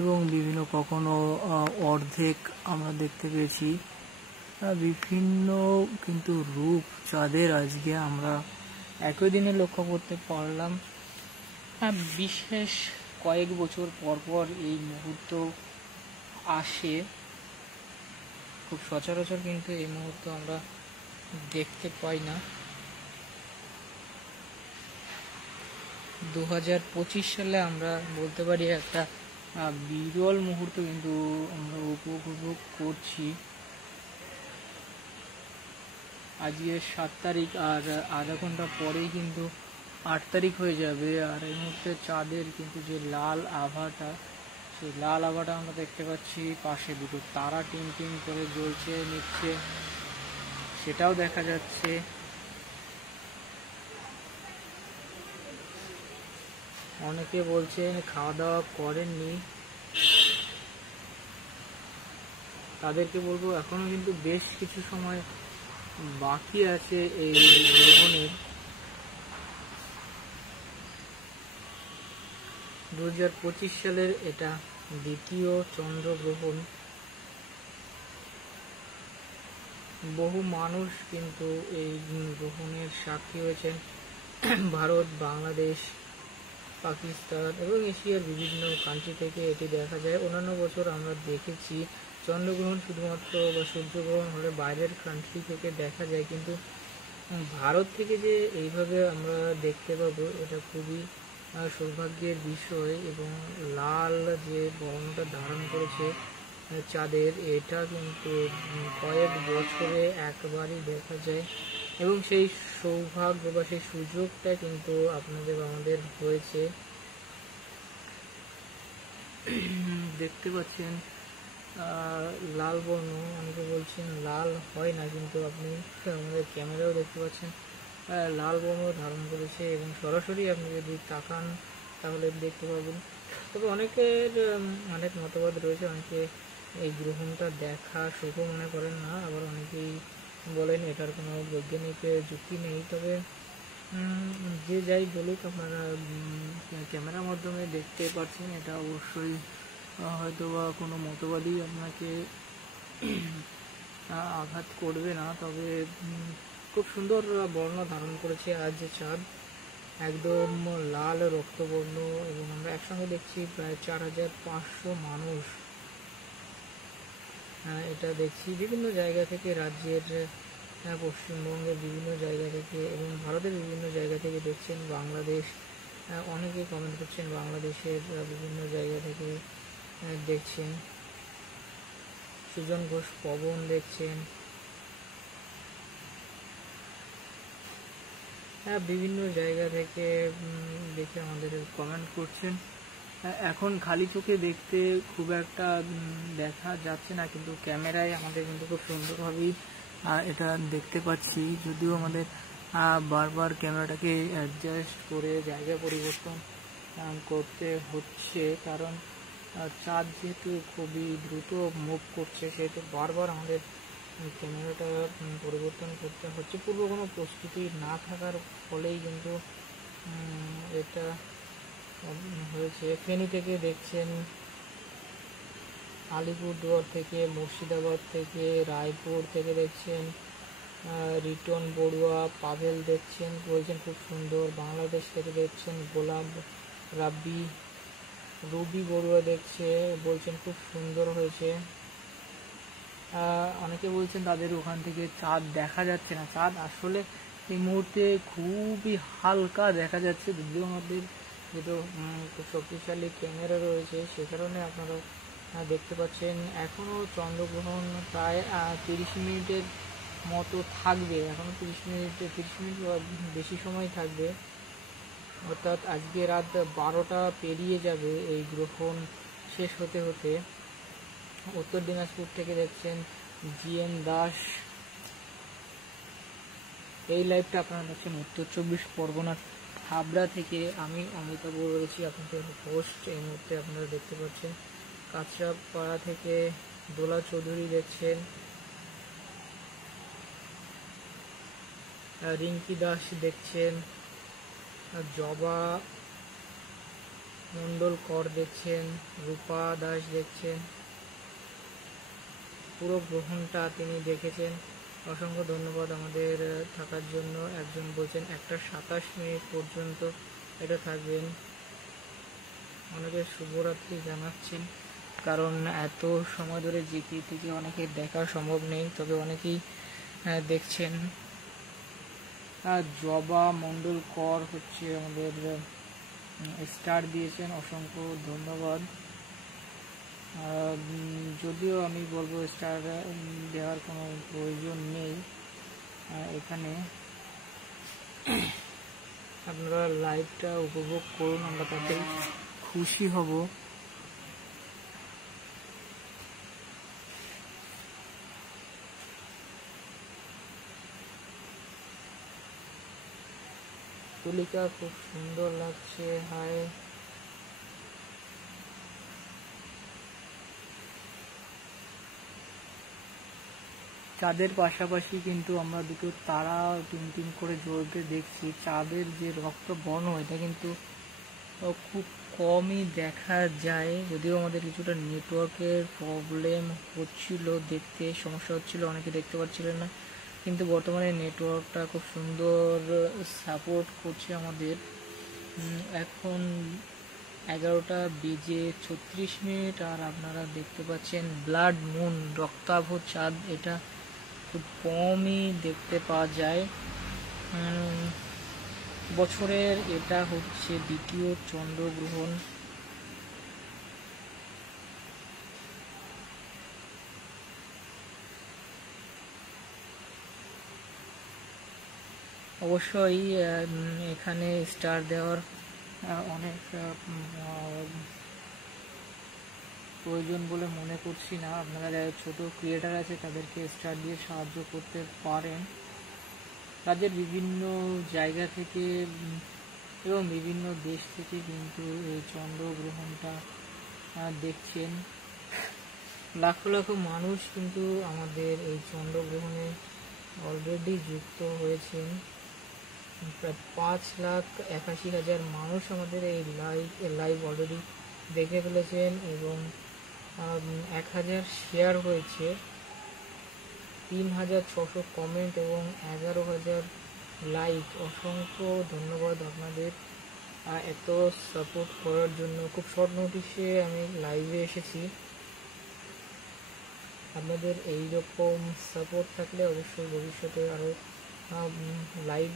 এবং বিভিন্ন কখনো অর্ধেক আমরা দেখতে পেয়েছি। বিভিন্ন কিন্তু রূপ চাঁদের আজকে আমরা একই দিনে লক্ষ্য করতে পারলাম। বিশেষ কয়েক বছর পর পর এই মুহূর্ত আসে, খুব সচরাচর কিন্তু এই মুহূর্ত আমরা দেখতে পাই না। 2025 সালে আমরা বলতে পারি একটা বিরল মুহূর্ত কিন্তু আমরা উপভোগ করছি। আজকে 7 তারিখ, আর আধা ঘন্টা পরেই কিন্তু 8 তারিখ হয়ে যাবে। আর এই মুহূর্তে চাঁদের কিন্তু যে লাল আভাটা, সেই লাল আভাটা আমরা দেখতে পাচ্ছি। পাশে দুটো তারা টিম করে জ্বলছে নিচ্ছে, সেটাও দেখা যাচ্ছে। অনেকে বলছেন খাওয়া দাওয়া করেননি, তাদেরকে বলবো এখনো কিন্তু বেশ কিছু সময় বাকি আছে এই গ্রহণের। 2025 সালের এটা দ্বিতীয় চন্দ্রগ্রহণ। বহু মানুষ কিন্তু এই গ্রহণের সাক্ষী হয়েছেন। ভারত, বাংলাদেশ, পাকিস্তান এবং এশিয়ার বিভিন্ন কান্ট্রি থেকে এটি দেখা যায়। অন্যান্য বছর আমরা দেখেছি চন্দ্রগ্রহণ শুধুমাত্র বা সূর্যগ্রহণ হলে বাইরের কান্ট্রি থেকে দেখা যায়, কিন্তু ভারত থেকে যে এইভাবে আমরা দেখতে পাবো এটা খুবই সৌভাগ্যের বিষয়। এবং লাল যে বর্ণটা ধারণ করেছে চাঁদের, এটা কিন্তু কয়েক বছরে একবারই দেখা যায়। এবং সেই সৌভাগ্য বা সেই সুযোগটা কিন্তু আপনাদের আমাদের হয়েছে। দেখতে পাচ্ছেন লাল বর্ণ, অনেকে বলছেন লাল হয় না, কিন্তু আপনি আমাদের ক্যামেরাও দেখতে পাচ্ছেন লাল বর্ণ ধারণ করেছে। এবং সরাসরি আপনি যদি তাকান তাহলে দেখতে পাবেন। তবে অনেকের অনেক মতবাদ রয়েছে, অনেকে এই গ্রহণটা দেখা শুভ মনে করেন না, আবার অনেকেই বলেন এটার কোনো বৈজ্ঞানিক যুক্তি নেই। তবে যে যাই বলুক, আপনারা ক্যামেরার মাধ্যমে দেখতে পাচ্ছেন, এটা অবশ্যই হয়তো বা কোনো মতবাদই আপনাকে আঘাত করবে না। তবে খুব সুন্দর বর্ণ ধারণ করেছে আজ যে চাঁদ, একদম লাল রক্তবর্ণ। এবং আমরা একসঙ্গে দেখছি প্রায় 4500 মানুষ এটা দেখছি বিভিন্ন জায়গা থেকে, রাজ্যের পশ্চিমবঙ্গের বিভিন্ন জায়গা থেকে এবং ভারতের বিভিন্ন জায়গা থেকে দেখছেন। বাংলাদেশ, অনেকে কমেন্ট করছেন বাংলাদেশের বিভিন্ন জায়গা থেকে দেখছেন। সুজন ঘোষ পবন দেখছেন, বিভিন্ন জায়গা থেকে দেখে আমাদের কমেন্ট করছেন। এখন খালি চোখে দেখতে খুব একটা দেখা যাচ্ছে না, কিন্তু ক্যামেরায় আমাদের কিন্তু খুব সুন্দরভাবেই এটা দেখতে পাচ্ছি। যদিও আমাদের বারবার ক্যামেরাটাকে অ্যাডজাস্ট করে জায়গা পরিবর্তন করতে হচ্ছে, কারণ চাঁদ যেহেতু খুবই দ্রুত মুভ করছে সেহেতু বারবার আমাদের ক্যামেরাটা পরিবর্তন করতে হচ্ছে। পূর্ব কোনো প্রস্তুতি না থাকার ফলেই কিন্তু এটা হয়েছে। ফেনী থেকে দেখছেন, আলিপুরদুয়ার থেকে, মুর্শিদাবাদ থেকে, রায়পুর থেকে দেখছেন, রিটন বড়ুয়া, পাভেল দেখছেন, বলছেন খুব সুন্দর। বাংলাদেশ থেকে দেখছেন গোলাম রাব্বি, রুবি বড়ুয়া দেখছে, বলছেন খুব সুন্দর হয়েছে। অনেকে বলছেন তাদের ওখান থেকে চাঁদ দেখা যাচ্ছে না। চাঁদ আসলে এই মুহূর্তে খুবই হালকা দেখা যাচ্ছে, যদিও আমাদের যেহেতু শক্তিশালী ক্যামেরা রয়েছে সে কারণে আপনারা দেখতে পাচ্ছেন। এখনও চন্দ্রগ্রহণ প্রায় 30 মিনিটের মতো থাকবে, এখনও 30 মিনিট বেশি সময় থাকবে, অর্থাৎ আজকে রাত 12টা পেরিয়ে যাবে এই গ্রহণ শেষ হতে হতে। উত্তর দিনাজপুর থেকে দেখছেন জিএন দাস। এই লাইভটা আপনারা দেখছেন উত্তর 24 পরগনার হাবড়া থেকে। আমি অমিতাভ রয়েছি আপনাদের হোস্ট। এই মুহূর্তে আপনারা দেখতে পাচ্ছেন কাঁচরাপাড়া থেকে দোলা চৌধুরী দেখছেন, রিঙ্কি দাস দেখছেন, জবা মন্ডল কর দেখছেন, রূপা দাস দেখছেন। পুরো গ্রহণটা তিনি দেখেছেন, অসংখ্য ধন্যবাদ আমাদের থাকার জন্য। একজন বলছেন 1:27 মিনিট পর্যন্ত এটা থাকবেন। অনেকে শুভরাত্রি জানাচ্ছেন, কারণ এত সময় ধরে জিকে থেকে অনেকে দেখা সম্ভব নেই, তবে অনেকেই দেখছেন। জবা মন্ডল কর হচ্ছে আমাদের স্টার দিয়েছেন, অসংখ্য ধন্যবাদ। যদিও আমি বলবো স্টার দেওয়ার কোনো প্রয়োজন নেই, এখানে আপনারা লাইভটা উপভোগ করুন, আমরা তাতে খুশি হব। তুলিকা খুব সুন্দর লাগছে, হাই। চাঁদের পাশাপাশি কিন্তু আমরা দুটো তারা টিম করে জ্বলতে দেখছি। চাঁদের যে রক্ত বর্ণ এটা কিন্তু খুব কমই দেখা যায়, যদিও আমাদের কিছুটা নেটওয়ার্কের প্রবলেম হচ্ছিল, দেখতে সমস্যা হচ্ছিল, অনেকে দেখতে পাচ্ছিলেন না, কিন্তু বর্তমানে নেটওয়ার্কটা খুব সুন্দর সাপোর্ট করছে আমাদের। এখন 11:36 আর আপনারা দেখতে পাচ্ছেন ব্লাড মুন, রক্তাভ চাঁদ, এটা খুব কমই দেখতে পাওয়া যায়। বছরের এটা হচ্ছে দ্বিতীয় চন্দ্রগ্রহণ। অবশ্যই এখানে স্টার দেওয়ার অনেক প্রয়োজন বলে মনে করছি না। আপনারা যারা ছোট ক্রিয়েটার আছে তাদেরকে স্টার দিয়ে সাহায্য করতে পারেন। রাজ্যের বিভিন্ন জায়গা থেকে এবং বিভিন্ন দেশ থেকে কিন্তু এই চন্দ্রগ্রহণটা দেখছেন। লাখো লাখো মানুষ কিন্তু আমাদের এই চন্দ্রগ্রহণে অলরেডি যুক্ত হয়েছেন। প্রায় 5,81,000 মানুষ আমাদের এই লাইভ অলরেডি দেখে ফেলেছেন এবং 1000 শেয়ার হয়েছে, 3600 কমেন্ট এবং 11,000 লাইক। অসংখ্য ধন্যবাদ আপনাদের এত সাপোর্ট করার জন্য। খুব শর্ট নোটিশে আমি লাইভে এসেছি, আপনাদের এই রকম সাপোর্ট থাকলে অবশ্যই ভবিষ্যতে আরও লাইভ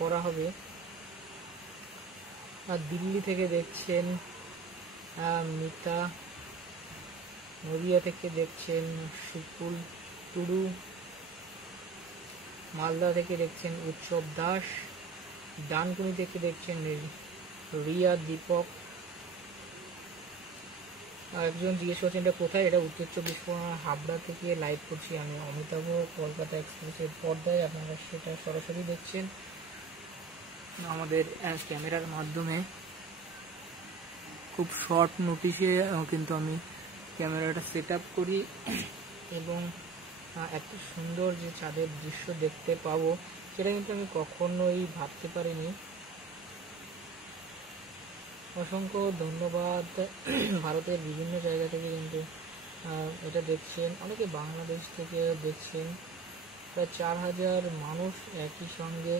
করা হবে। আর দিল্লি থেকে দেখছেন মিতা, নদিয়া থেকে দেখছেন শিকুল টুডু, মালদা থেকে দেখছেন উৎসব দাস, ডানকুনি থেকে দেখছেন রিয়া দীপক, একজন জিজ্ঞেস করছেন এটা কোথায়, এটা উত্তর 24 পরগনা হাবড়া থেকে লাইভ করছি আমি। অমিতাভ কলকাতা এক্সপ্রেসের পর্দায় আপনারা সেটা সরাসরি দেখছেন আমাদের ক্যামেরার মাধ্যমে। খুব শর্ট নোটিশে কিন্তু আমি ক্যামেরাটা সেট আপ করি এবং এত সুন্দর যে চাঁদের দৃশ্য দেখতে পাবো সেটা কিন্তু আমি কখনোই ভাবতে পারিনি। অসংখ্য ধন্যবাদ। ভারতের বিভিন্ন জায়গা থেকে কিন্তু এটা দেখছেন, অনেকে বাংলাদেশ থেকে দেখছেন। প্রায় 4000 মানুষ একই সঙ্গে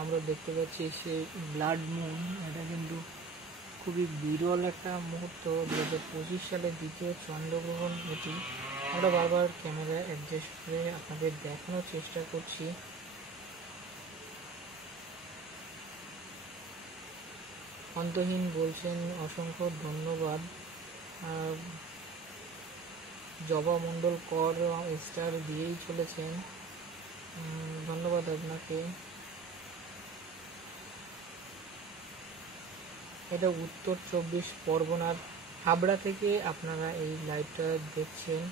আমরা দেখতে পাচ্ছি সেই ব্লাড মুন। এটা কিন্তু খুবই বিরল একটা মুহূর্ত। 2025 সালে দ্বিতীয় চন্দ্রগ্রহণ এটি। আমরা বারবার ক্যামেরা অ্যাডজাস্ট করে আপনাদের দেখানোর চেষ্টা করছি। অন্তহীন বলছেন অসংখ্য ধন্যবাদ। জবা মণ্ডল কর স্টার দিয়েই চলেছেন, ধন্যবাদ আপনাকে। এটা উত্তর 24 পরগনার হাবড়া থেকে আপনারা এই লাইভটা দেখছেন।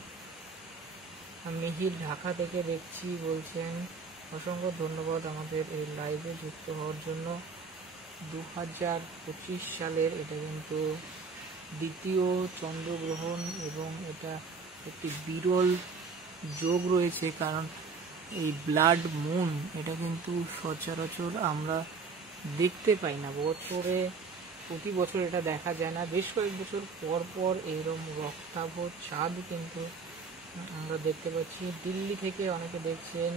মিহির ঢাকা থেকে দেখছি বলছেন, অসংখ্য ধন্যবাদ আমাদের এই লাইভে যুক্ত হওয়ার জন্য। 2025 সালের এটা কিন্তু দ্বিতীয় চন্দ্রগ্রহণ এবং এটা একটি বিরল যোগ রয়েছে, কারণ এই ব্লাড মুন এটা কিন্তু সচরাচর আমরা দেখতে পাই না। প্রতি বছর এটা দেখা যায় না। বেশ কয়েক বছর পর পর এইরকম রক্তাভ চাঁদ কিন্তু আমরা দেখতে পাচ্ছি। দিল্লি থেকে অনেকে দেখছেন,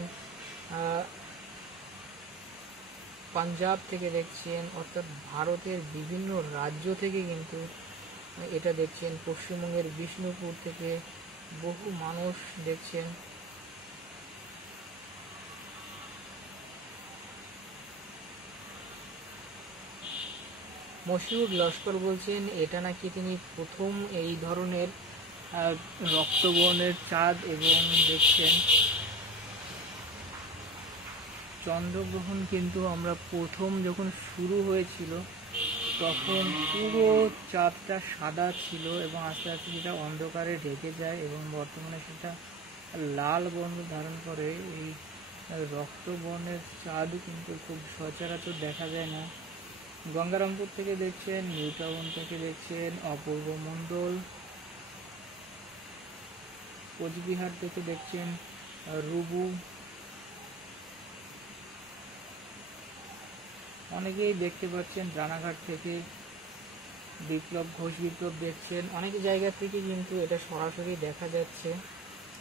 পাঞ্জাব থেকে দেখছেন, অর্থাৎ ভারতের বিভিন্ন রাজ্য থেকে কিন্তু এটা দেখছেন। পশ্চিমবঙ্গের বিষ্ণুপুর থেকে বহু মানুষ দেখছেন। মশিউর লস্কর বলছেন এটা নাকি তিনি প্রথম এই ধরনের রক্তবর্ণের চাঁদ এবং দেখছেন চন্দ্রগ্রহণ কিন্তু আমরা প্রথম যখন শুরু হয়েছিল তখন পুরো চাঁদটা সাদা ছিল এবং আস্তে আস্তে সেটা অন্ধকারে ঢেকে যায় এবং বর্তমানে সেটা লাল বর্ণ ধারণ করে। এই রক্তবর্ণের চাঁদ কিন্তু খুব সচরাচর দেখা যায় না। গঙ্গারামপুর থেকে দেখছেন, নিউটাউন থেকে দেখছেন অপূর্ব মণ্ডল, কোচবিহার থেকে দেখছেন রুবু, অনেকেই দেখতে পাচ্ছেন। রানাঘাট থেকে বিপ্লব ঘোষ দেখছেন। অনেক জায়গা থেকে কিন্তু এটা সরাসরি দেখা যাচ্ছে,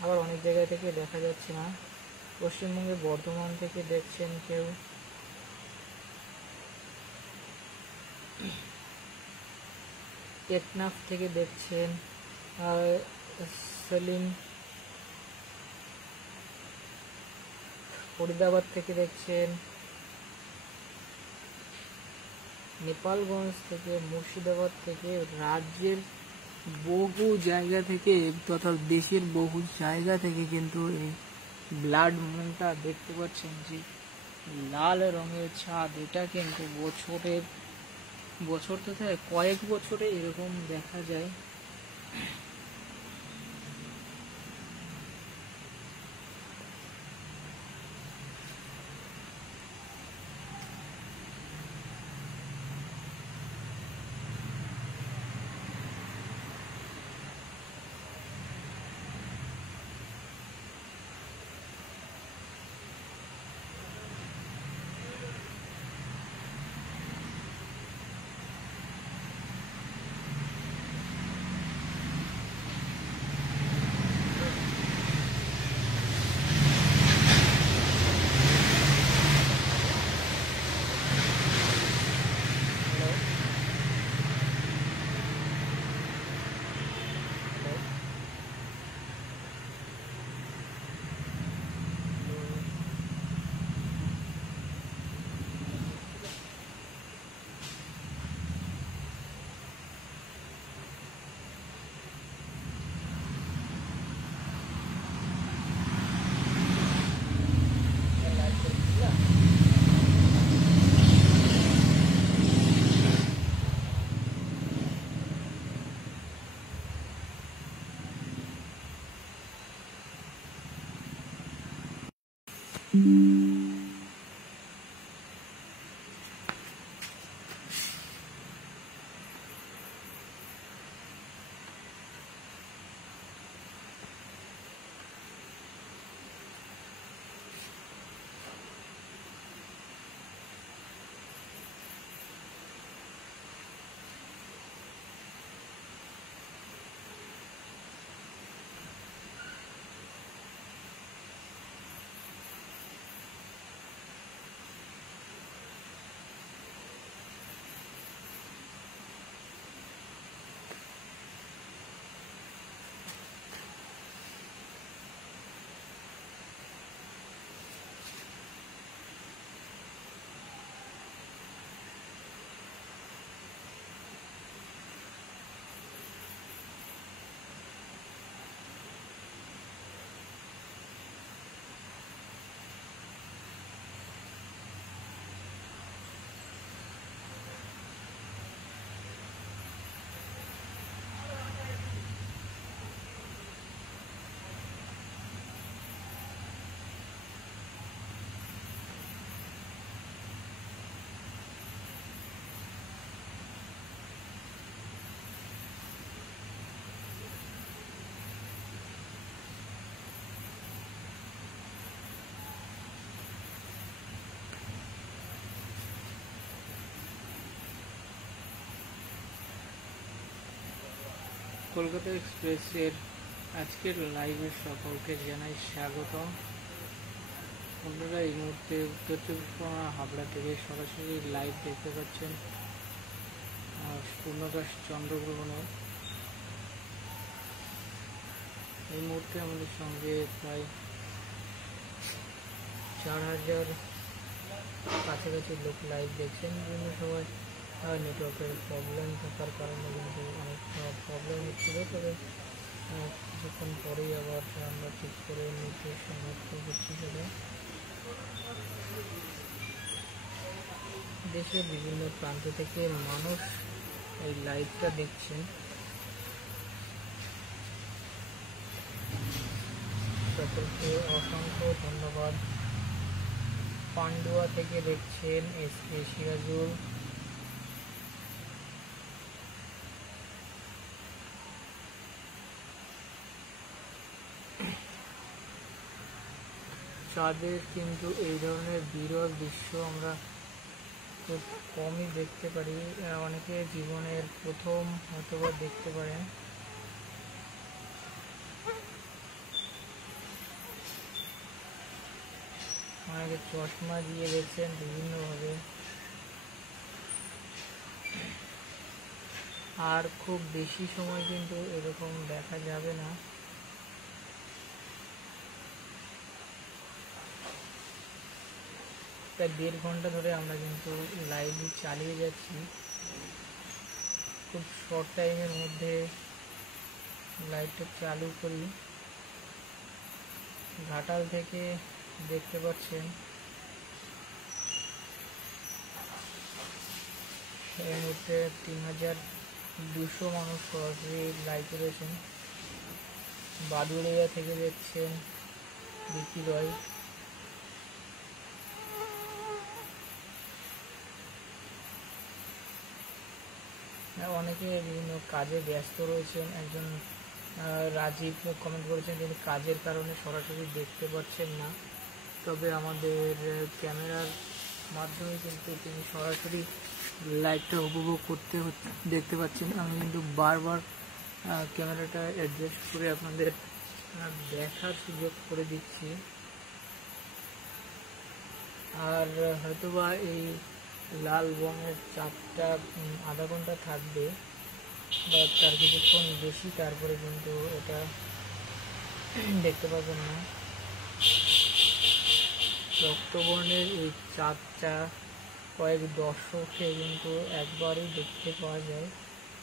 আবার অনেক জায়গা থেকে দেখা যাচ্ছে না। পশ্চিমবঙ্গে বর্ধমান থেকে দেখছেন কেউ, টেকনাফ থেকে দেখছেন সেলিম, ফরিদাবাদ থেকে দেখছেন, নেপালগঞ্জ থেকে, মুর্শিদাবাদ থেকে, রাজ্যের বহু জায়গা থেকে তথা দেশের বহু জায়গা থেকে কিন্তু এই ব্লাড মুনটা দেখতে পাচ্ছেন যে লাল রঙের চাঁদ। এটা কিন্তু বছর তথা কয়েক বছরে এরকম দেখা যায়। কলকাতা এক্সপ্রেসের আজকের লাইভে সকলকে জানাই স্বাগতম। আপনারা এই মুহূর্তে উত্তর চব্বিশ পরগনা হাবড়া থেকে সরাসরি লাইভ দেখতে পাচ্ছেন পূর্ণাকাশ চন্দ্রগ্রহণের। এই মুহূর্তে আমাদের সঙ্গে প্রায় 4000 কাছাকাছি লোক লাইভ দেখছেন। বিভিন্ন সময় নেটওয়ার্কের প্রবলেম থাকার কারণে কিন্তু অনেক প্রবলেম হচ্ছিল, তবে কিছুক্ষণ পরেই আবার আমরা ঠিক করে নিতে সমর্থ হচ্ছি। সেটা দেশের বিভিন্ন প্রান্ত থেকে মানুষ এই লাইভটা দেখছেন। সকলকে অসংখ্য ধন্যবাদ। পান্ডুয়া থেকে দেখছেন SK সিরাজুল, চাঁদের কিন্তু এই ধরনের বিরল দৃশ্য আমরা খুব কমই দেখতে পারি। অনেকে জীবনের প্রথম হয়তোবা দেখতে পারেন। অনেকে চশমা দিয়ে দেখছেন বিভিন্নভাবে। আর খুব বেশি সময় কিন্তু এরকম দেখা যাবে না। প্রায় 1.5 ঘন্টা ধরে আমরা কিন্তু লাইভ চালিয়ে যাচ্ছি। খুব শর্ট টাইমের মধ্যে লাইভটা চালু করি। ঘাটাল থেকে দেখতে পাচ্ছেন এই মুহূর্তে 3200 মানুষ সরাসরি লাইভ করেছেন। বাদুড়িয়া থেকে দেখছেন বিকি রয়। অনেকে বিভিন্ন কাজে ব্যস্ত রয়েছেন। একজন রাজীব কমেন্ট করেছেন তিনি কাজের কারণে সরাসরি দেখতে পাচ্ছেন না, তবে আমাদের ক্যামেরার মাধ্যমে কিন্তু তিনি সরাসরি লাইভটা উপভোগ করতে দেখতে পাচ্ছেন। আমি কিন্তু বারবার ক্যামেরাটা অ্যাডজাস্ট করে আপনাদের দেখার সুযোগ করে দিচ্ছি। আর হয়তোবা এই লাল রঙের চাঁদটা আধা ঘন্টা থাকবে বা তার কিছুক্ষণ বেশি, তারপরে কিন্তু এটা দেখতে পাবেন না। রক্তবর্ণের এই চাঁদটা কয়েক দশকে কিন্তু একবারই দেখতে পাওয়া যায়।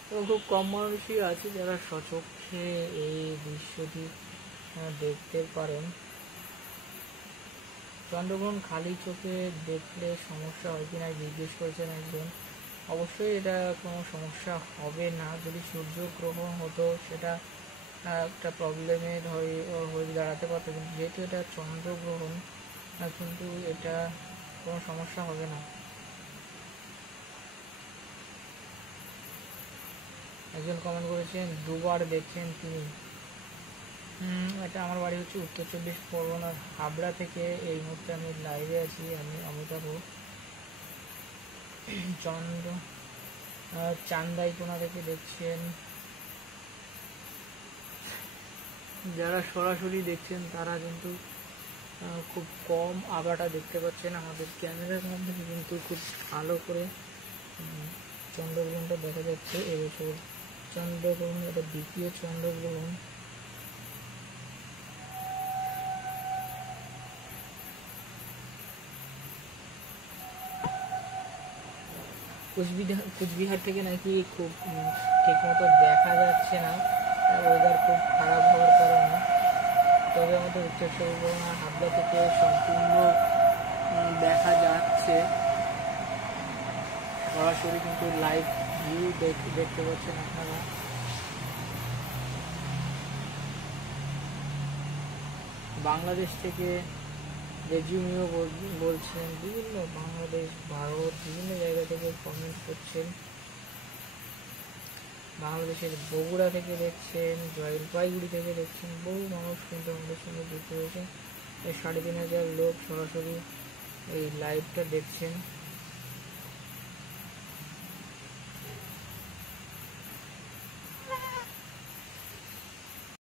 তো খুব কম মানুষই আছে যারা স্বচক্ষে এই দৃশ্যটি দেখতে পারেন। চন্দ্রগ্রহণ খালি চোখে দেখলে সমস্যা হয় কিনা জিজ্ঞেস করেছেন একজন। অবশ্যই এটা কোনো সমস্যা হবে না। যদি সূর্যগ্রহণ হতো সেটা একটা প্রবলেমের হয়ে দাঁড়াতে পারতো, কিন্তু যেহেতু এটা চন্দ্রগ্রহণ কিন্তু এটা কোনো সমস্যা হবে না। একজন কমেন্ট করেছেন দুবার দেখছেন তিনি। এটা আমার বাড়ি হচ্ছে উত্তর 24 পরগনার হাবড়া থেকে এই মুহূর্তে আমি লাইভে আছি। আমি অমিতাভ চন্দ্র চান্দাইকোনা থেকে দেখছেন। যারা সরাসরি দেখছেন তারা কিন্তু খুব কম আগাটা দেখতে পাচ্ছেন। আমাদের ক্যামেরার মাধ্যমে কিন্তু খুব ভালো করে চন্দ্রগ্রহণটা দেখা যাচ্ছে। এবছর চন্দ্রগ্রহণ, এটা দ্বিতীয় চন্দ্রগ্রহণ। কুচবিহার থেকে নাকি খুব ঠিক মতো দেখা যাচ্ছে না, ওয়েদার খুব খারাপ হওয়ার কারণে। তবে আমাদের উত্তর 24 হাবড়া থেকে সম্পূর্ণ দেখা যাচ্ছে সরাসরি, কিন্তু লাইভ ভিউ দেখতে পাচ্ছেন আপনারা। বাংলাদেশ থেকে রেজিউমিও বলছেন, বিভিন্ন বাংলাদেশ, ভারত, বিভিন্ন জায়গা থেকে কমেন্ট করছেন। বাংলাদেশের বগুড়া থেকে দেখছেন, জলপাইগুড়ি থেকে দেখছেন, বহু মানুষ কিন্তু আমাদের সঙ্গে যুক্ত হয়েছেন। 3,500 লোক সরাসরি এই লাইভটা দেখছেন।